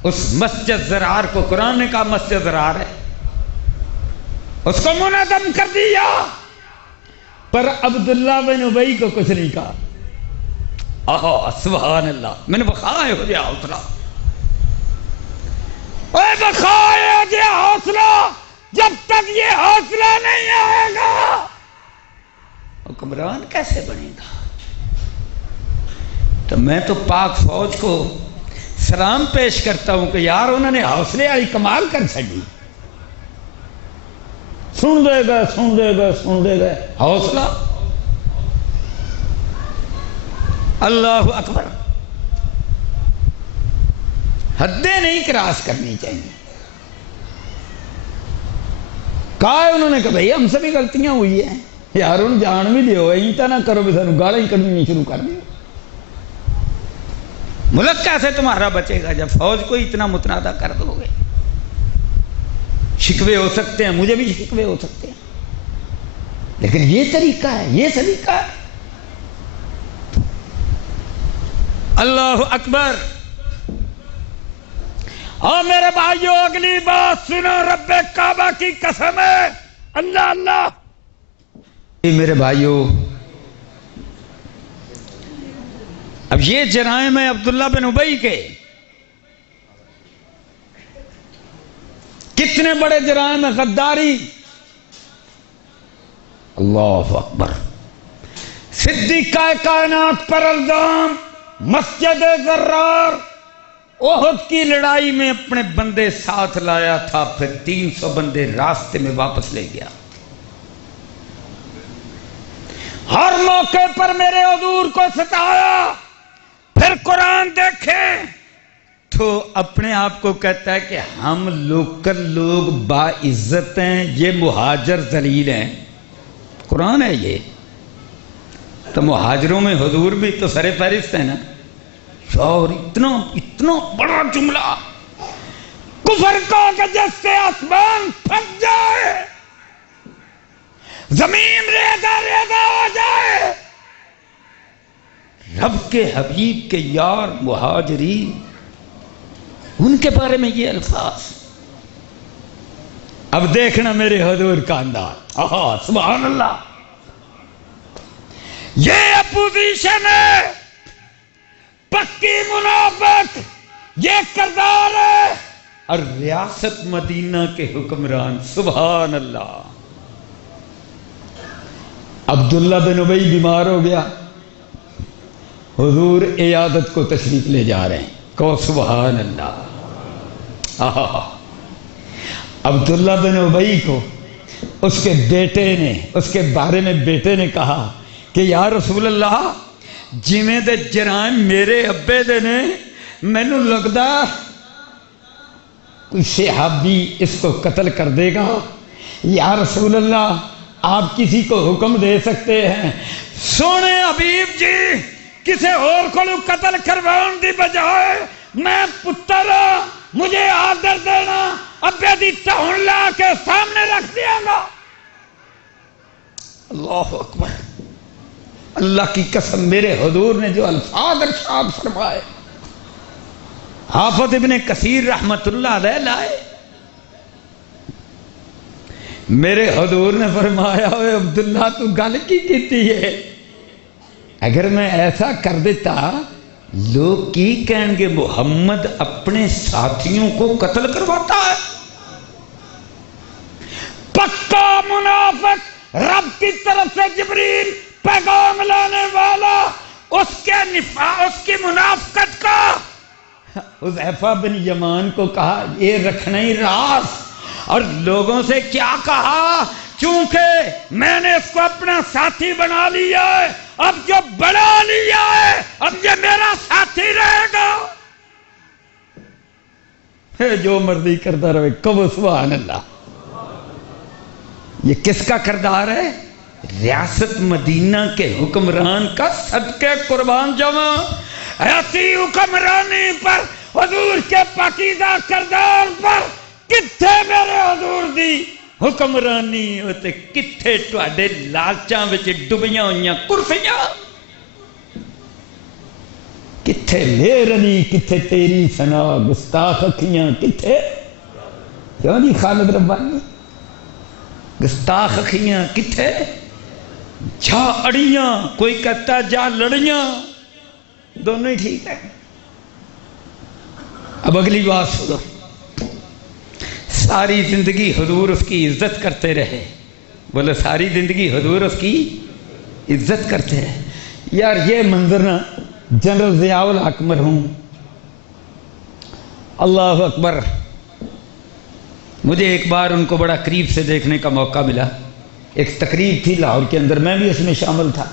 اس مسجد زرار کو قرآن نے کہا مسجد زرار ہے، اس کو منہدم کر دیا، پر عبداللہ بن ابی کو کچھ نہیں کہا. آہا سبحان اللہ. میں نے بخواہ ہو جائے حوصلہ، اے بخواہ ہو جائے حوصلہ. جب تک یہ حوصلہ نہیں آئے گا حکمران کیسے بنے گا؟ تو میں تو پاک فوج کو سلام پیش کرتا ہوں کہ یار انہوں نے حوصلے والی کمال کر چڑی. سن دے گا، سن دے گا، سن دے گا، حوصلہ. اللہ اکبر. حدیں نہیں کراس کرنی چاہیے. کہا ہے انہوں نے کہا بھائی ہم سے بھی غلطیاں ہوئی ہیں یار، ان جان بھی دیو ایتا نہ کرو بھی سانو گالاں ہی کڈنی شروع کر دیو. ملک کیسے تمہارا بچے گا جب فوج کو اتنا متنازع کر دو گے؟ شکوے ہو سکتے ہیں، مجھے بھی شکوے ہو سکتے ہیں، لیکن یہ طریقہ ہے، یہ سلیقہ ہے. اللہ اکبر. اور میرے بھائیو اگلی بات سنو، رب کعبہ کی قسم ہے، اللہ اللہ. میرے بھائیو اب یہ جرائم ہیں عبداللہ بن ابی کے، کتنے بڑے جرائم ہیں، غداری. اللہ اکبر. صدیقہ کائنات پر الزام، مسجد زرار، احد کی لڑائی میں اپنے بندے ساتھ لایا تھا، پھر 300 بندے راستے میں واپس لے گیا. ہر موقع پر میرے حضور کو ستایا. پھر قرآن دیکھیں تو اپنے آپ کو کہتا ہے کہ ہم لوکل لوگ باعزت ہیں، یہ مہاجر ذلیل ہیں. قرآن ہے یہ. تو مہاجروں میں حضور بھی تو سر فہرست ہے نا. اور اتنا بڑا جملہ، کفر کا کہ جس سے آسمان پھٹ جائے، زمین ریزہ ریزہ ہو جائے. رب کے حبیب کے یار مہاجرین، ان کے بارے میں یہ الفاظ. اب دیکھنا میرے حضور کا انداز، سبحان اللہ. یہ اپوزیشن ہے، پکی منافق، یہ کردار ہے. اور ریاست مدینہ کے حکمران، سبحان اللہ. عبداللہ بن ابی بیمار ہو گیا، حضور عیادت کو تشریف لے جا رہے ہیں. کہو سبحان اللہ. عبداللہ بن ابی کو اس کے بیٹے نے، اس کے بارے میں بیٹے نے کہا کہ یا رسول اللہ، جویں دے جرائم میرے ابے دے نے، مینوں لگدا کوئی صحابی اس کو قتل کر دے گا. یا رسول اللہ آپ کسی کو حکم دے سکتے ہیں. سونے حبیب جی، کسے اور کو قتل کروان دی بجائے میں پتر مجھے آدر دینا، ابے دی تہن لا کے سامنے رکھ دیا گا. اللہ اکبر. اللہ کی قسم میرے حضور نے جو الفاظ ارشاد فرمائے، حافظ ابن کثیر رحمت اللہ علیہ لائے. میرے حضور نے فرمایا ہوئے عبداللہ تو گل کی کیتی ہے، اگر میں ایسا کر دیتا لوگ کی کہیں گے محمد اپنے ساتھیوں کو قتل کرواتا ہے. پکا منافق، رب کی طرف سے جبریل پیغام لانے والا، اس کی منافقت کا حذیفہ بن یمان کو کہا یہ رکھنا ہی راز. اور لوگوں سے کیا کہا، چونکہ میں نے اس کو اپنا ساتھی بنا لیا ہے، اب جو بنا لیا ہے اب یہ میرا ساتھی رہے گا. جو مرضی کرتا رہے. کہو سبحان اللہ. یہ کس کا کردار ہے؟ ریاست مدینہ کے حکمران کا. صدقے قربان جمع ایسی حکمرانی پر، حضور کے پاکیزہ کردار پر کتھے میرے حضور دی حکمرانی ہوتے، کتھے تواڈے لالچاں وچ ڈبیاں ہوئیاں کرسیاں، کتھے میرنی، کتھے تیری ثنا، گستاخ اکھیاں کتھے. کیوں نہیں خالد ربانی؟ گستاخ اکھیاں کتھے؟ جا اڑیاں، کوئی کہتا جا لڑیاں، دونوں ہی ٹھیک ہے. اب اگلی بات سنو. ساری زندگی حضور اس کی عزت کرتے رہے. بولے ساری زندگی حضور اس کی عزت کرتے رہے. یار یہ منظر نا جنرل ضیاء الحق مرحوم، اللہ اکبر. مجھے ایک بار ان کو بڑا قریب سے دیکھنے کا موقع ملا. ایک تقریب تھی لاہور کے اندر، میں بھی اس میں شامل تھا.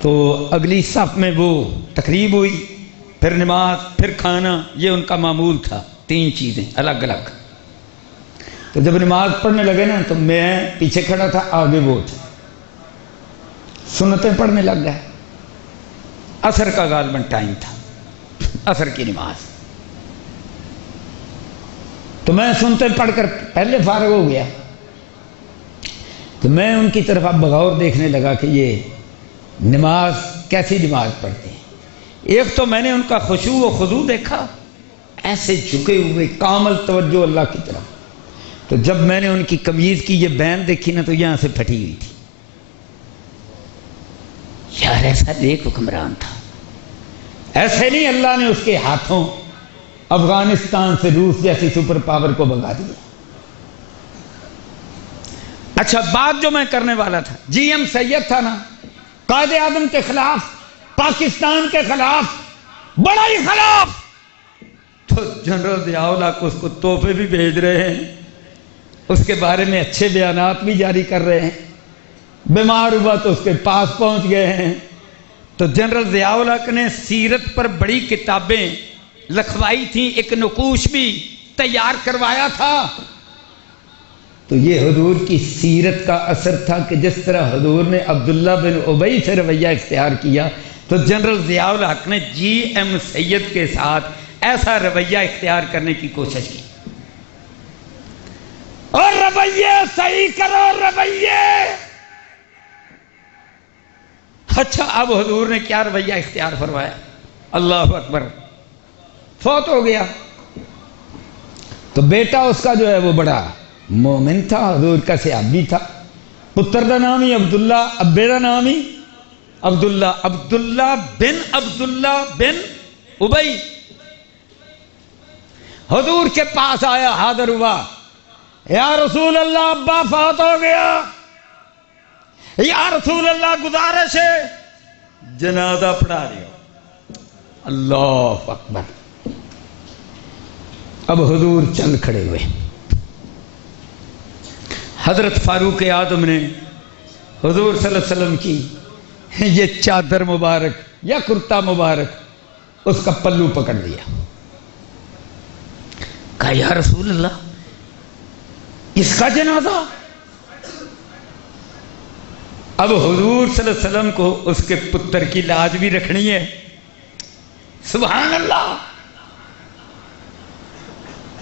تو اگلی صف میں وہ تقریب ہوئی، پھر نماز، پھر کھانا، یہ ان کا معمول تھا، 3 چیزیں الگ الگ۔ تو جب نماز پڑھنے لگے نا تو میں پیچھے کھڑا تھا، آگے وہ تھا، سنتیں پڑھنے لگ گئے۔ عصر کا غالباً ٹائم تھا، عصر کی نماز، تو میں سنتے پڑھ کر پہلے فارغ ہو گیا، تو میں ان کی طرف اب بغور دیکھنے لگا کہ یہ نماز کیسی نماز پڑھتے ہیں۔ ایک تو میں نے ان کا خشوع و خضوع دیکھا، ایسے جھکے ہوئے، کامل توجہ اللہ کی طرف۔ تو جب میں نے ان کی قمیض کی یہ بین دیکھی نا تو یہاں سے پھٹی ہوئی تھی۔ یار ایسا نیک حکمران تھا، ایسے نہیں اللہ نے اس کے ہاتھوں افغانستان سے روس جیسی سپر پاور کو بھگا دیا۔ اچھا بات جو میں کرنے والا تھا، جی ایم سید تھا نا، قائد اعظم کے خلاف، پاکستان کے خلاف، بڑا ہی خلاف، تو جنرل ضیاء الحق اس کو تحفے بھی بھیج رہے ہیں، اس کے بارے میں اچھے بیانات بھی جاری کر رہے ہیں، بیمار ہوا تو اس کے پاس پہنچ گئے ہیں۔ تو جنرل ضیاء الحق نے سیرت پر بڑی کتابیں لکھوائی تھیں، ایک نقوش بھی تیار کروایا تھا۔ تو یہ حضور کی سیرت کا اثر تھا کہ جس طرح حضور نے عبداللہ بن ابی سے رویہ اختیار کیا تو جنرل ضیاء الحق نے جی ایم سید کے ساتھ ایسا رویہ اختیار کرنے کی کوشش کی۔ اور رویے صحیح کرو، رویے۔ اچھا اب حضور نے کیا رویہ اختیار فرمایا؟ اللہ اکبر، فوت ہو گیا تو بیٹا اس کا جو ہے وہ بڑا مومن تھا، حضور کا صحابی تھا، پتر دا نام ہی عبداللہ، ابے دا نام ہی عبداللہ، عبداللہ بن ابی۔ حضور کے پاس آیا، حاضر ہوا، یا رسول اللہ ابا فوت ہو گیا، یا رسول اللہ گزارش ہے جنازہ پڑھا دیا۔ اللہ اکبر۔ اب حضور چل کھڑے ہوئے، حضرت فاروق اعظم نے حضور صلی اللہ علیہ وسلم کی یہ چادر مبارک یا کرتا مبارک اس کا پلو پکڑ لیا، کہا یا رسول اللہ اس کا جنازہ؟ اب حضور صلی اللہ علیہ وسلم کو اس کے پتر کی لاج بھی رکھنی ہے۔ سبحان اللہ،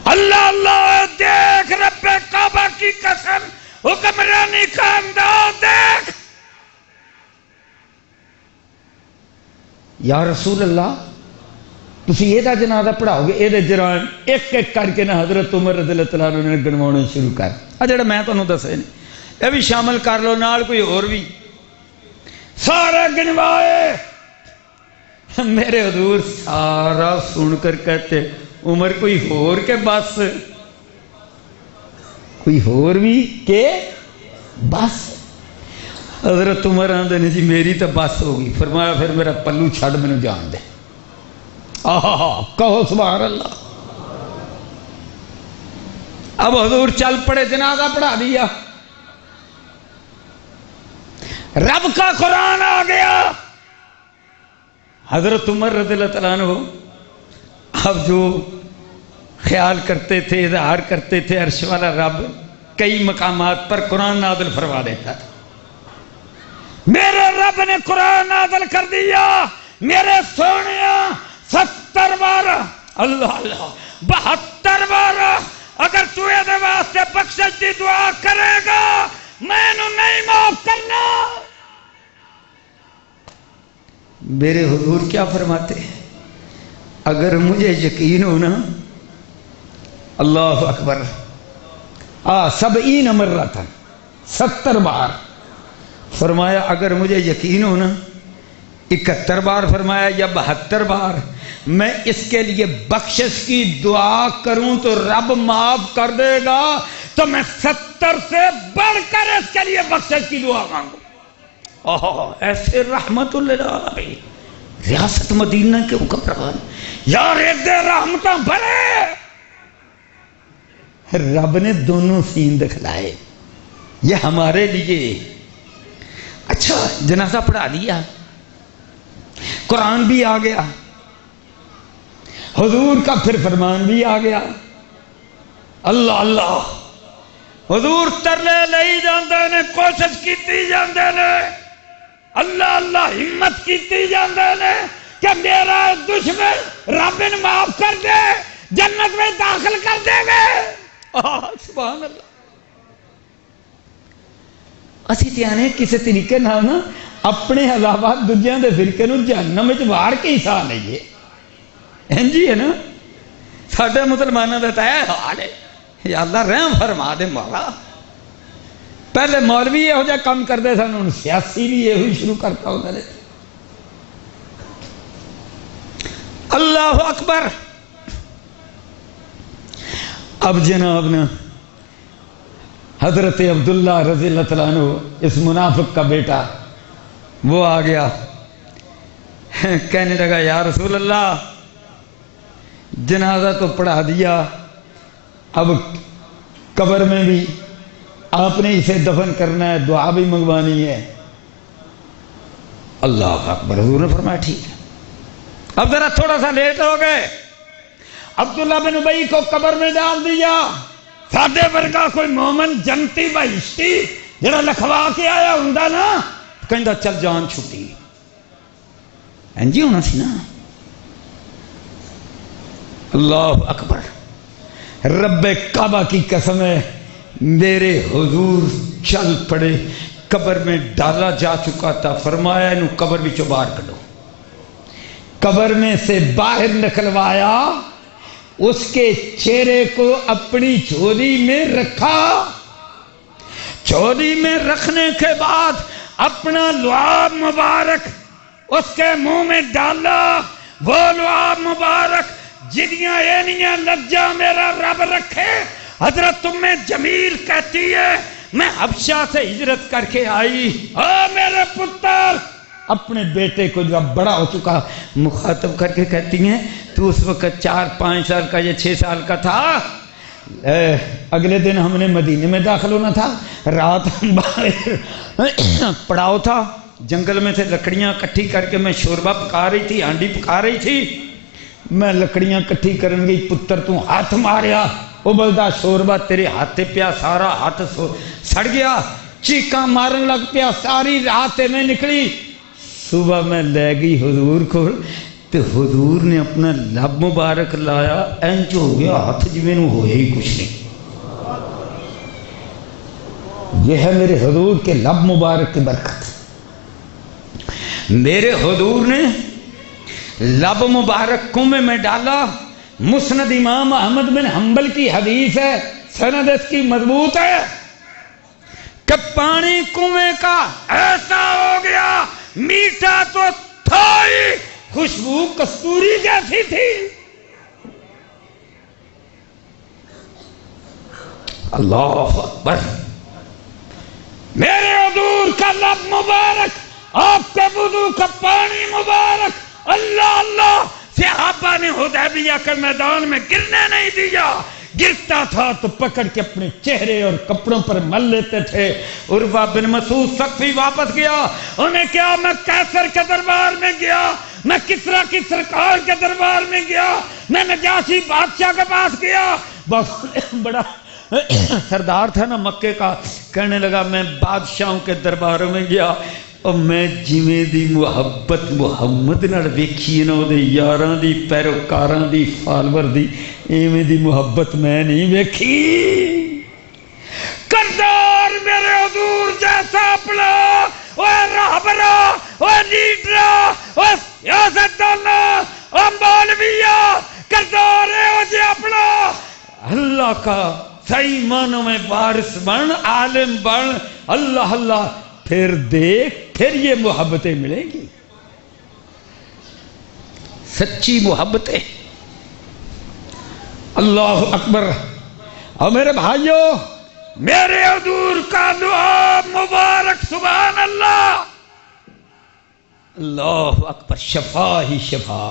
اللہ اللہ، دیکھ رب کعبہ کی قسم، حکمرانی کا انداز دیکھ۔ یا رسول اللہ تسی یہ جنازہ پڑھاؤ گے؟ یہ جرائم ایک ایک کر کے نہ حضرت عمر رضی اللہ عنہ نے گنوانے شروع کر، جڑا میں تمہیں دسے یہ بھی شامل کر لو، نال کوئی اور بھی، سارا گنوائے۔ میرے حضور سارا سن کر کہتے عمر کوئی ہور کے بس، کوئی ہور بھی کہ بس۔ حضرت عمر آندے نے جی میری تو بس ہوگی۔ فرمایا پھر میرا پلو چھڑ میں جان دے۔ آہا کہو سبحان اللہ۔ اب حضور چل پڑے، جنازہ پڑھا دیا، رب کا قرآن آ گیا۔ حضرت عمر رضی اللہ عنہ اب جو خیال کرتے تھے، اظہار کرتے تھے، عرش والا رب کئی مقامات پر قرآن نازل فرما دیتا تھا۔ میرے رب نے قرآن نازل کر دیا، میرے سونیا 70 بار، اللہ اللہ 72 بار اگر تو یہ واسطے بخشش دی دعا کرے گا میں نو نہیں معاف کرنا۔ میرے حضور کیا فرماتے ہیں؟ اگر مجھے یقین ہونا، اللہ اکبر، 70 مرہ، 70 بار فرمایا اگر مجھے یقین ہونا، 71 بار فرمایا یا 72 بار میں اس کے لیے بخشش کی دعا کروں تو رب معاف کر دے گا، تو میں 70 سے بڑھ کر اس کے لیے بخشش کی دعا مانگوں۔ ایسے رحمت للعالمین، ریاست مدینہ کے حکمران، یار دے رحمتاں بھرے۔ رب نے دونوں سین دکھلائے، یہ ہمارے لیے۔ اچھا جنازہ پڑھا دیا، قرآن بھی آ گیا، حضور کا پھر فرمان بھی آ گیا، اللہ اللہ، حضور ترلے لئی جاندے نے، کوشش کیتی جاندے نے، اللہ اللہ ہمت کیتی جاندے نے کہ میرا دشمن رب نے معاف کر دے، جنت میں داخل کر دے گے۔ سبحان اللہ۔ اسی تیانے کسی طریقے نال نا اپنے علاوہ دوجیاں دے فرقے نو جہنم وچ واڑ کے حصہ لئیے، جی ہے نا، ساڈے مسلمانوں دا تے حال ہے۔ یا اللہ رحم فرما دے مولا۔ پہلے مولوی یہو جہا کام کرتے سن، ہن سیاسی بھی یہ شروع کرتا انہوں نے۔ اللہ اکبر۔ اب جناب نا حضرت عبداللہ رضی اللہ تعالیٰ عنہ، اس منافق کا بیٹا، وہ آ گیا، کہنے لگا یا رسول اللہ جنازہ تو پڑھا دیا، اب قبر میں بھی آپ نے اسے دفن کرنا ہے، دعا بھی منگوانی ہے۔ اللہ اکبر۔ حضور نے فرمایا ٹھیک ہے۔ اب ذرا تھوڑا سا لیٹ ہو گئے، عبداللہ بن ابی کو قبر میں ڈال دیا۔ ساڈے ورگا کوئی مومن جنتی بہشتی جڑا لکھوا کے آیا ہوندا نا، کہندا چل جان چھٹی، انجی ہونا سی نا۔ اللہ اکبر۔ رب کعبہ کی قسم ہے، میرے حضور چل پڑے، قبر میں ڈالا جا چکا تھا، فرمایا انہوں قبر بھی باہر کڈو۔ قبر میں سے باہر نکلوایا، اس کے چہرے کو اپنی جھولی میں رکھا، جھولی میں رکھنے کے بعد اپنا لعاب مبارک اس کے منہ میں ڈالا، وہ لعاب مبارک جنیاں اینیاں لجا میرا رب رکھے۔ حضرت جمیل کہتی ہے میں حبشہ سے ہجرت کر کے آئی، میرے پتر، اپنے بیٹے کو جو اب بڑا ہو چکا مخاطب کر کے کہتی ہیں تو اس وقت 4-5 سال کا یا 6 سال کا تھا، اگلے دن ہم نے مدینے میں داخل ہونا تھا، رات باہر پڑاؤ تھا، جنگل میں سے لکڑیاں کٹھی کر کے میں شوربہ پکا رہی تھی، ہانڈی پکا رہی تھی، میں لکڑیاں کٹھی کرن گئی، پتر تو ہاتھ ماریا، ابلدا شوربہ تیرے ہاتھ پیا، سارا ہاتھ سڑ گیا، چیکاں مارن لگ پیا، ساری رات میں نکلی۔ صبح میں لے گئی حضور کو، تو حضور نے اپنا لب مبارک لایا، اینج ہو گیا ہاتھ جویں نوں ہوئے ہی کچھ نہیں۔ یہ ہے میرے حضور کے لب مبارک کی برکت۔ میرے حضور نے لب مبارک کنویں میں ڈالا۔ مسند امام احمد بن حنبل کی حدیث ہے، سند اس کی مضبوط ہے کہ پانی کنویں کا ایسا ہو گیا، میٹھا تو تھا ہی، خوشبو کستوری جیسی تھی۔ اللہ اکبر۔ میرے حضور کا لب مبارک، آپ کے وضو کا پانی مبارک، اللہ اللہ، صحابہ نے حدیبیہ کے میدان میں گرنے نہیں دیا، گرتا تھا تو پکڑ کے اپنے چہرے اور کپڑوں پر مل لیتے تھے۔ عروہ بن مسعود ثقفی واپس گیا، انہیں کیا میں قیصر کے دربار میں گیا، میں کسریٰ کی سرکار کے دربار میں گیا، میں نجاشی بادشاہ کے پاس گیا، بڑا سردار تھا نا مکے کا، کہنے لگا میں بادشاہوں کے درباروں میں گیا اور میں جویں دی محبت محمد نال ویکھی نا، دے یاراں دی، پیروکاراں دی، فالور دی، ایویں دی محبت میں نہیں ویکھی۔ کردار میرے حضور جیسا اپنا، اوے راہبرا، اوے لیڈرا، اوے سیاستدانا، اوے مولویا، کردار اے جے اپنا، اللہ کا صحیح معنوں میں وارث بن، عالم بن، اللہ اللہ، پھر دیکھ، پھر یہ محبتیں ملیں گی، سچی محبتیں۔ اللہ اکبر۔ اور میرے بھائیوں، میرے حضور کا دعا مبارک، سبحان اللہ، اللہ اکبر، شفا ہی شفا۔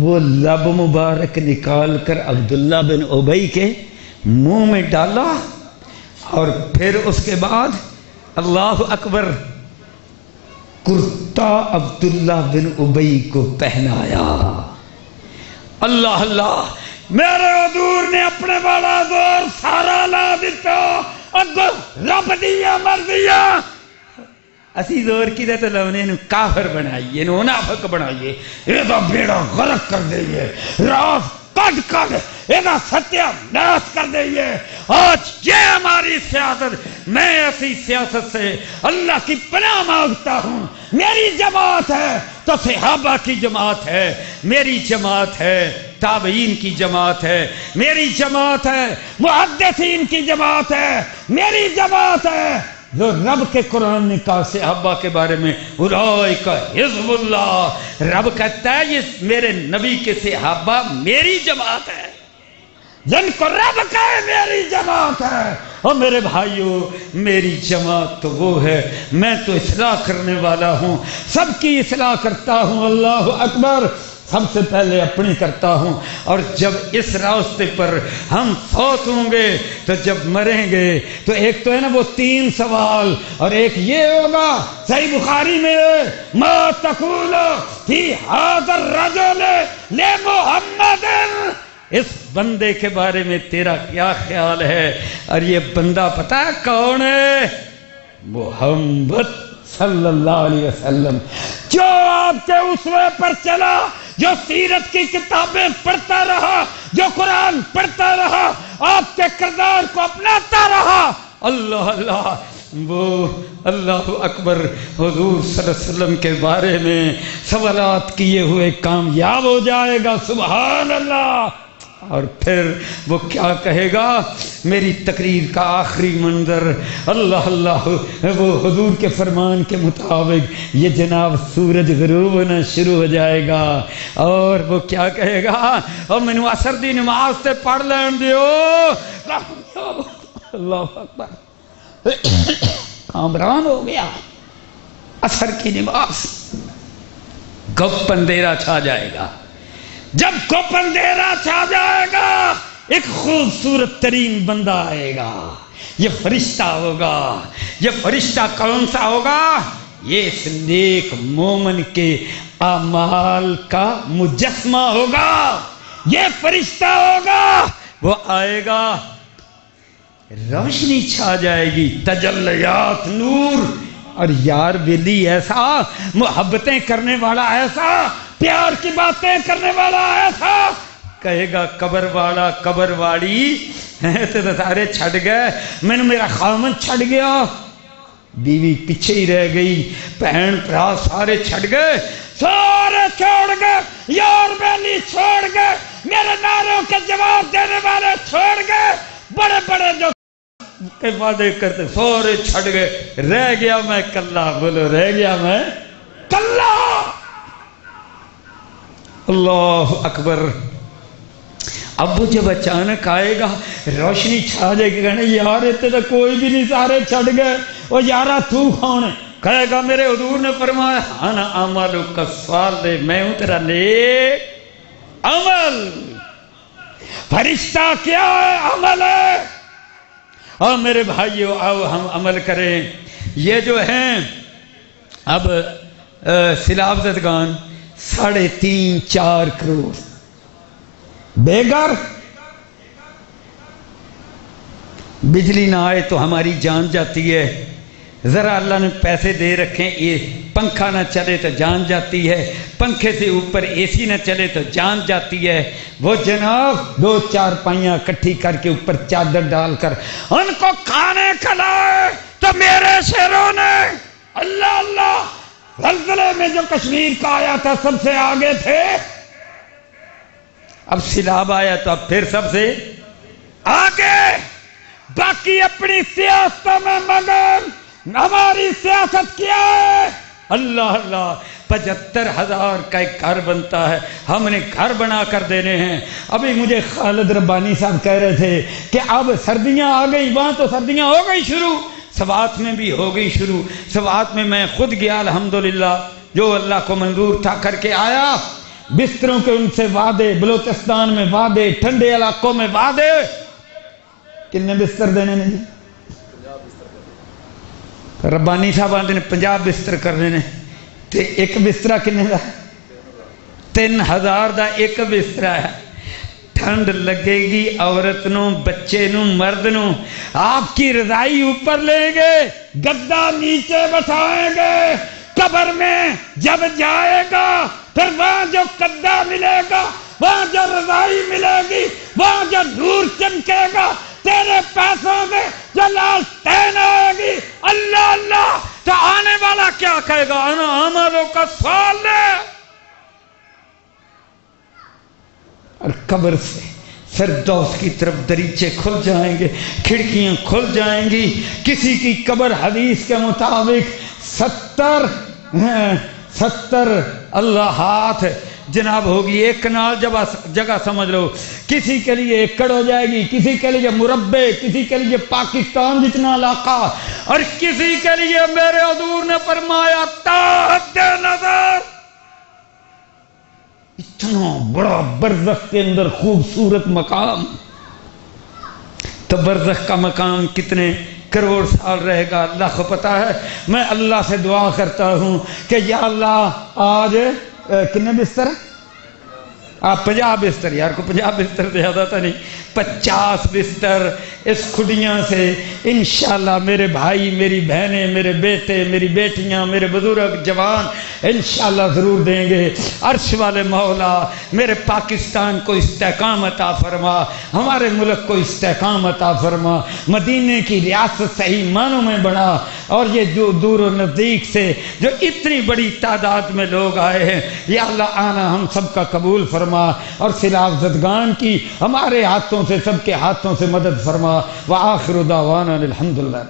وہ لب مبارک نکال کر عبداللہ بن ابی کے منہ میں ڈالا، اور پھر اس کے بعد اللہ اکبر، کرتا عبداللہ بن ابی کو پہنایا۔ اللہ اللہ میرے حضور نے اپنے والا زور سارا لا دیتا اگو رب دیا مرضیا اسی زور کی دے تو لونے نو کافر بنائیے نو منافق بنائیے یہ تو بیڑا غرق کر دئیے راز کٹ کٹ یہ ستیہ ناس کر دئیے آج یہ ہماری سیاست میں ایسی سیاست سے اللہ کی پناہ مانگتا ہوں میری جماعت ہے تو صحابہ کی جماعت ہے میری جماعت ہے تابعین کی جماعت ہے میری جماعت ہے محدثین کی جماعت ہے میری جماعت ہے جو رب کے قرآن نے کہا صحابہ کے بارے میں اولئک حزب اللہ رب کہتا ہے یہ میرے نبی کے صحابہ میری جماعت ہے جن کو رب کہے میری جماعت ہے اور میرے بھائیوں میری جماعت تو وہ ہے میں تو اصلاح کرنے والا ہوں سب کی اصلاح کرتا ہوں اللہ اکبر سب سے پہلے اپنی کرتا ہوں اور جب اس راستے پر ہم فوت ہوں گے تو جب مریں گے تو ایک تو ہے نا وہ 3 سوال اور ایک یہ ہوگا صحیح بخاری میں ما تقول فی ھذا الرجل لمحمد اس بندے کے بارے میں تیرا کیا خیال ہے اور یہ بندہ پتہ ہے کون ہے محمد صلی اللہ علیہ وسلم جو آپ کے اسوے پر چلا جو سیرت کی کتابیں پڑھتا رہا جو قرآن پڑھتا رہا آپ کے کردار کو اپناتا رہا اللہ اللہ وہ اللہ اکبر حضور صلی اللہ علیہ وسلم کے بارے میں سوالات کیے ہوئے کامیاب ہو جائے گا سبحان اللہ اور پھر وہ کیا کہے گا میری تقریر کا آخری منظر اللہ اللہ وہ حضور کے فرمان کے مطابق یہ جناب سورج غروب ہونا شروع ہو جائے گا اور وہ کیا کہے گا اور میں نے عصر دی نماز سے پڑھ لین دیو اللہ اکبر کامران ہو گیا عصر کی نماز گپ اندھیرا چھا جائے گا جب گپ اندھیرا چھا جائے گا ایک خوبصورت ترین بندہ آئے گا یہ فرشتہ ہوگا یہ فرشتہ کون سا ہوگا یہ اس نیک مومن کے اعمال کا مجسمہ ہوگا یہ فرشتہ ہوگا وہ آئے گا روشنی چھا جائے گی تجلیات نور اور یار بیلی ایسا محبتیں کرنے والا ایسا پیار کی باتیں کرنے والا ایسا کہے گا قبر والا قبر والی تو سارے چھڑ گئے میں نے میرا خامن چھڑ گیا بیوی پیچھے ہی رہ گئی بہن بھرا سارے چھڑ گئے سارے چھوڑ گئے یار بیلی چھوڑ گئے میرے نعروں کے جواب دینے والے چھوڑ گئے بڑے بڑے جو کے وعدے کرتے سارے چھڑ گئے رہ گیا میں کلا بولو رہ گیا میں کلا اللہ اکبر اب وہ جب اچانک آئے گا روشنی چھا جائے گی کہنے یار اتنے تو کوئی بھی نہیں سارے چھڑ گئے وہ یارہ تو کون ہے کہے گا میرے حضور نے فرمایا انا عمل کا صالح میں ہوں تیرا نیک عمل فرشتہ کیا ہے عمل ہے اور میرے بھائیو آؤ ہم عمل کریں یہ جو ہیں اب سیلاب زدگان 3.5-4 کروڑ بے گھر بجلی نہ آئے تو ہماری جان جاتی ہے ذرا اللہ نے پیسے دے رکھیں یہ پنکھا نہ چلے تو جان جاتی ہے پنکھے سے اوپر اے سی نہ چلے تو جان جاتی ہے وہ جناب 2-4 پائیاں کٹھی کر کے اوپر چادر ڈال کر ان کو کھانے کھلائے تو میرے شیروں نے اللہ اللہ زلزلے میں جو کشمیر کا آیا تھا سب سے آگے تھے اب سیلاب آیا تو اب پھر سب سے آگے باقی اپنی سیاستوں میں مگن ہماری سیاست کیا ہے اللہ اللہ 75,000 کا ایک گھر بنتا ہے ہم نے گھر بنا کر دینے ہیں ابھی مجھے خالد ربانی صاحب کہہ رہے تھے کہ اب سردیاں آ گئی وہاں تو سردیاں ہو گئی شروع سوات میں بھی ہو گئی شروع سوات میں میں خود گیا الحمدللہ جو اللہ کو منظور تھا کر کے آیا بستروں کے ان سے وعدے بلوچستان میں وعدے ٹھنڈے علاقوں میں وعدے کتنے بستر دینے نے جی ربانی صاحب آتے نے 50 بستر کرنے نے تے ایک بسترہ کنے دا 3000 دا ایک بستر ہے. ٹھنڈ لگے گی عورت نو، بچے نو، مرد نو. آپ کی رضائی اوپر لیں گے، گدا نیچے بٹھائیں گے. قبر میں جب جائے گا پھر وہاں جو گدا ملے گا، وہاں جو رضائی ملے گی، وہاں جو نور چمکے گا، تیرے پیسوں میں جو لالٹین آئے گی، اللہ اللہ، تو آنے والا کیا کہے گا؟ انا عملوں کا صالح. اور قبر سے فردوس کی طرف دریچے کھل جائیں گے، کھڑکیاں کھل جائیں گی. کسی کی قبر حدیث کے مطابق 70 اللہ ہاتھ جناب ہوگی. ایک کنال جگہ سمجھ لو، کسی کے لیے ایکڑ ہو جائے گی، کسی کے لیے مربع، کسی کے لیے پاکستان جتنا علاقہ، اور کسی کے لیے میرے حضور نے فرمایا تحت نظر. اتنا بڑا برزخ کے اندر خوبصورت مقام. تو برزخ کا مقام کتنے کروڑ سال رہے گا اللہ کو پتا ہے. میں اللہ سے دعا کرتا ہوں کہ یا اللہ آج کتنے بستر ہیں؟ 50 بستر، یار کو 50 بستر سے زیادہ تو نہیں، 50 بستر اس کھڈیاں سے انشاءاللہ میرے بھائی، میری بہنیں، میرے بیٹے، میری بیٹیاں، میرے بزرگ جوان انشاءاللہ ضرور دیں گے. عرش والے مولا میرے پاکستان کو استحکام عطا فرما، ہمارے ملک کو استحکام عطا فرما، مدینے کی ریاست صحیح معنوں میں بنا. اور یہ جو دور و نزدیک سے جو اتنی بڑی تعداد میں لوگ آئے ہیں، یا اللہ آنا ہم سب کا قبول فرما، اور خلاف زدگان کی ہمارے ہاتھوں سے، سب کے ہاتھوں سے مدد فرما. وآخر دعوانا الحمدللہ.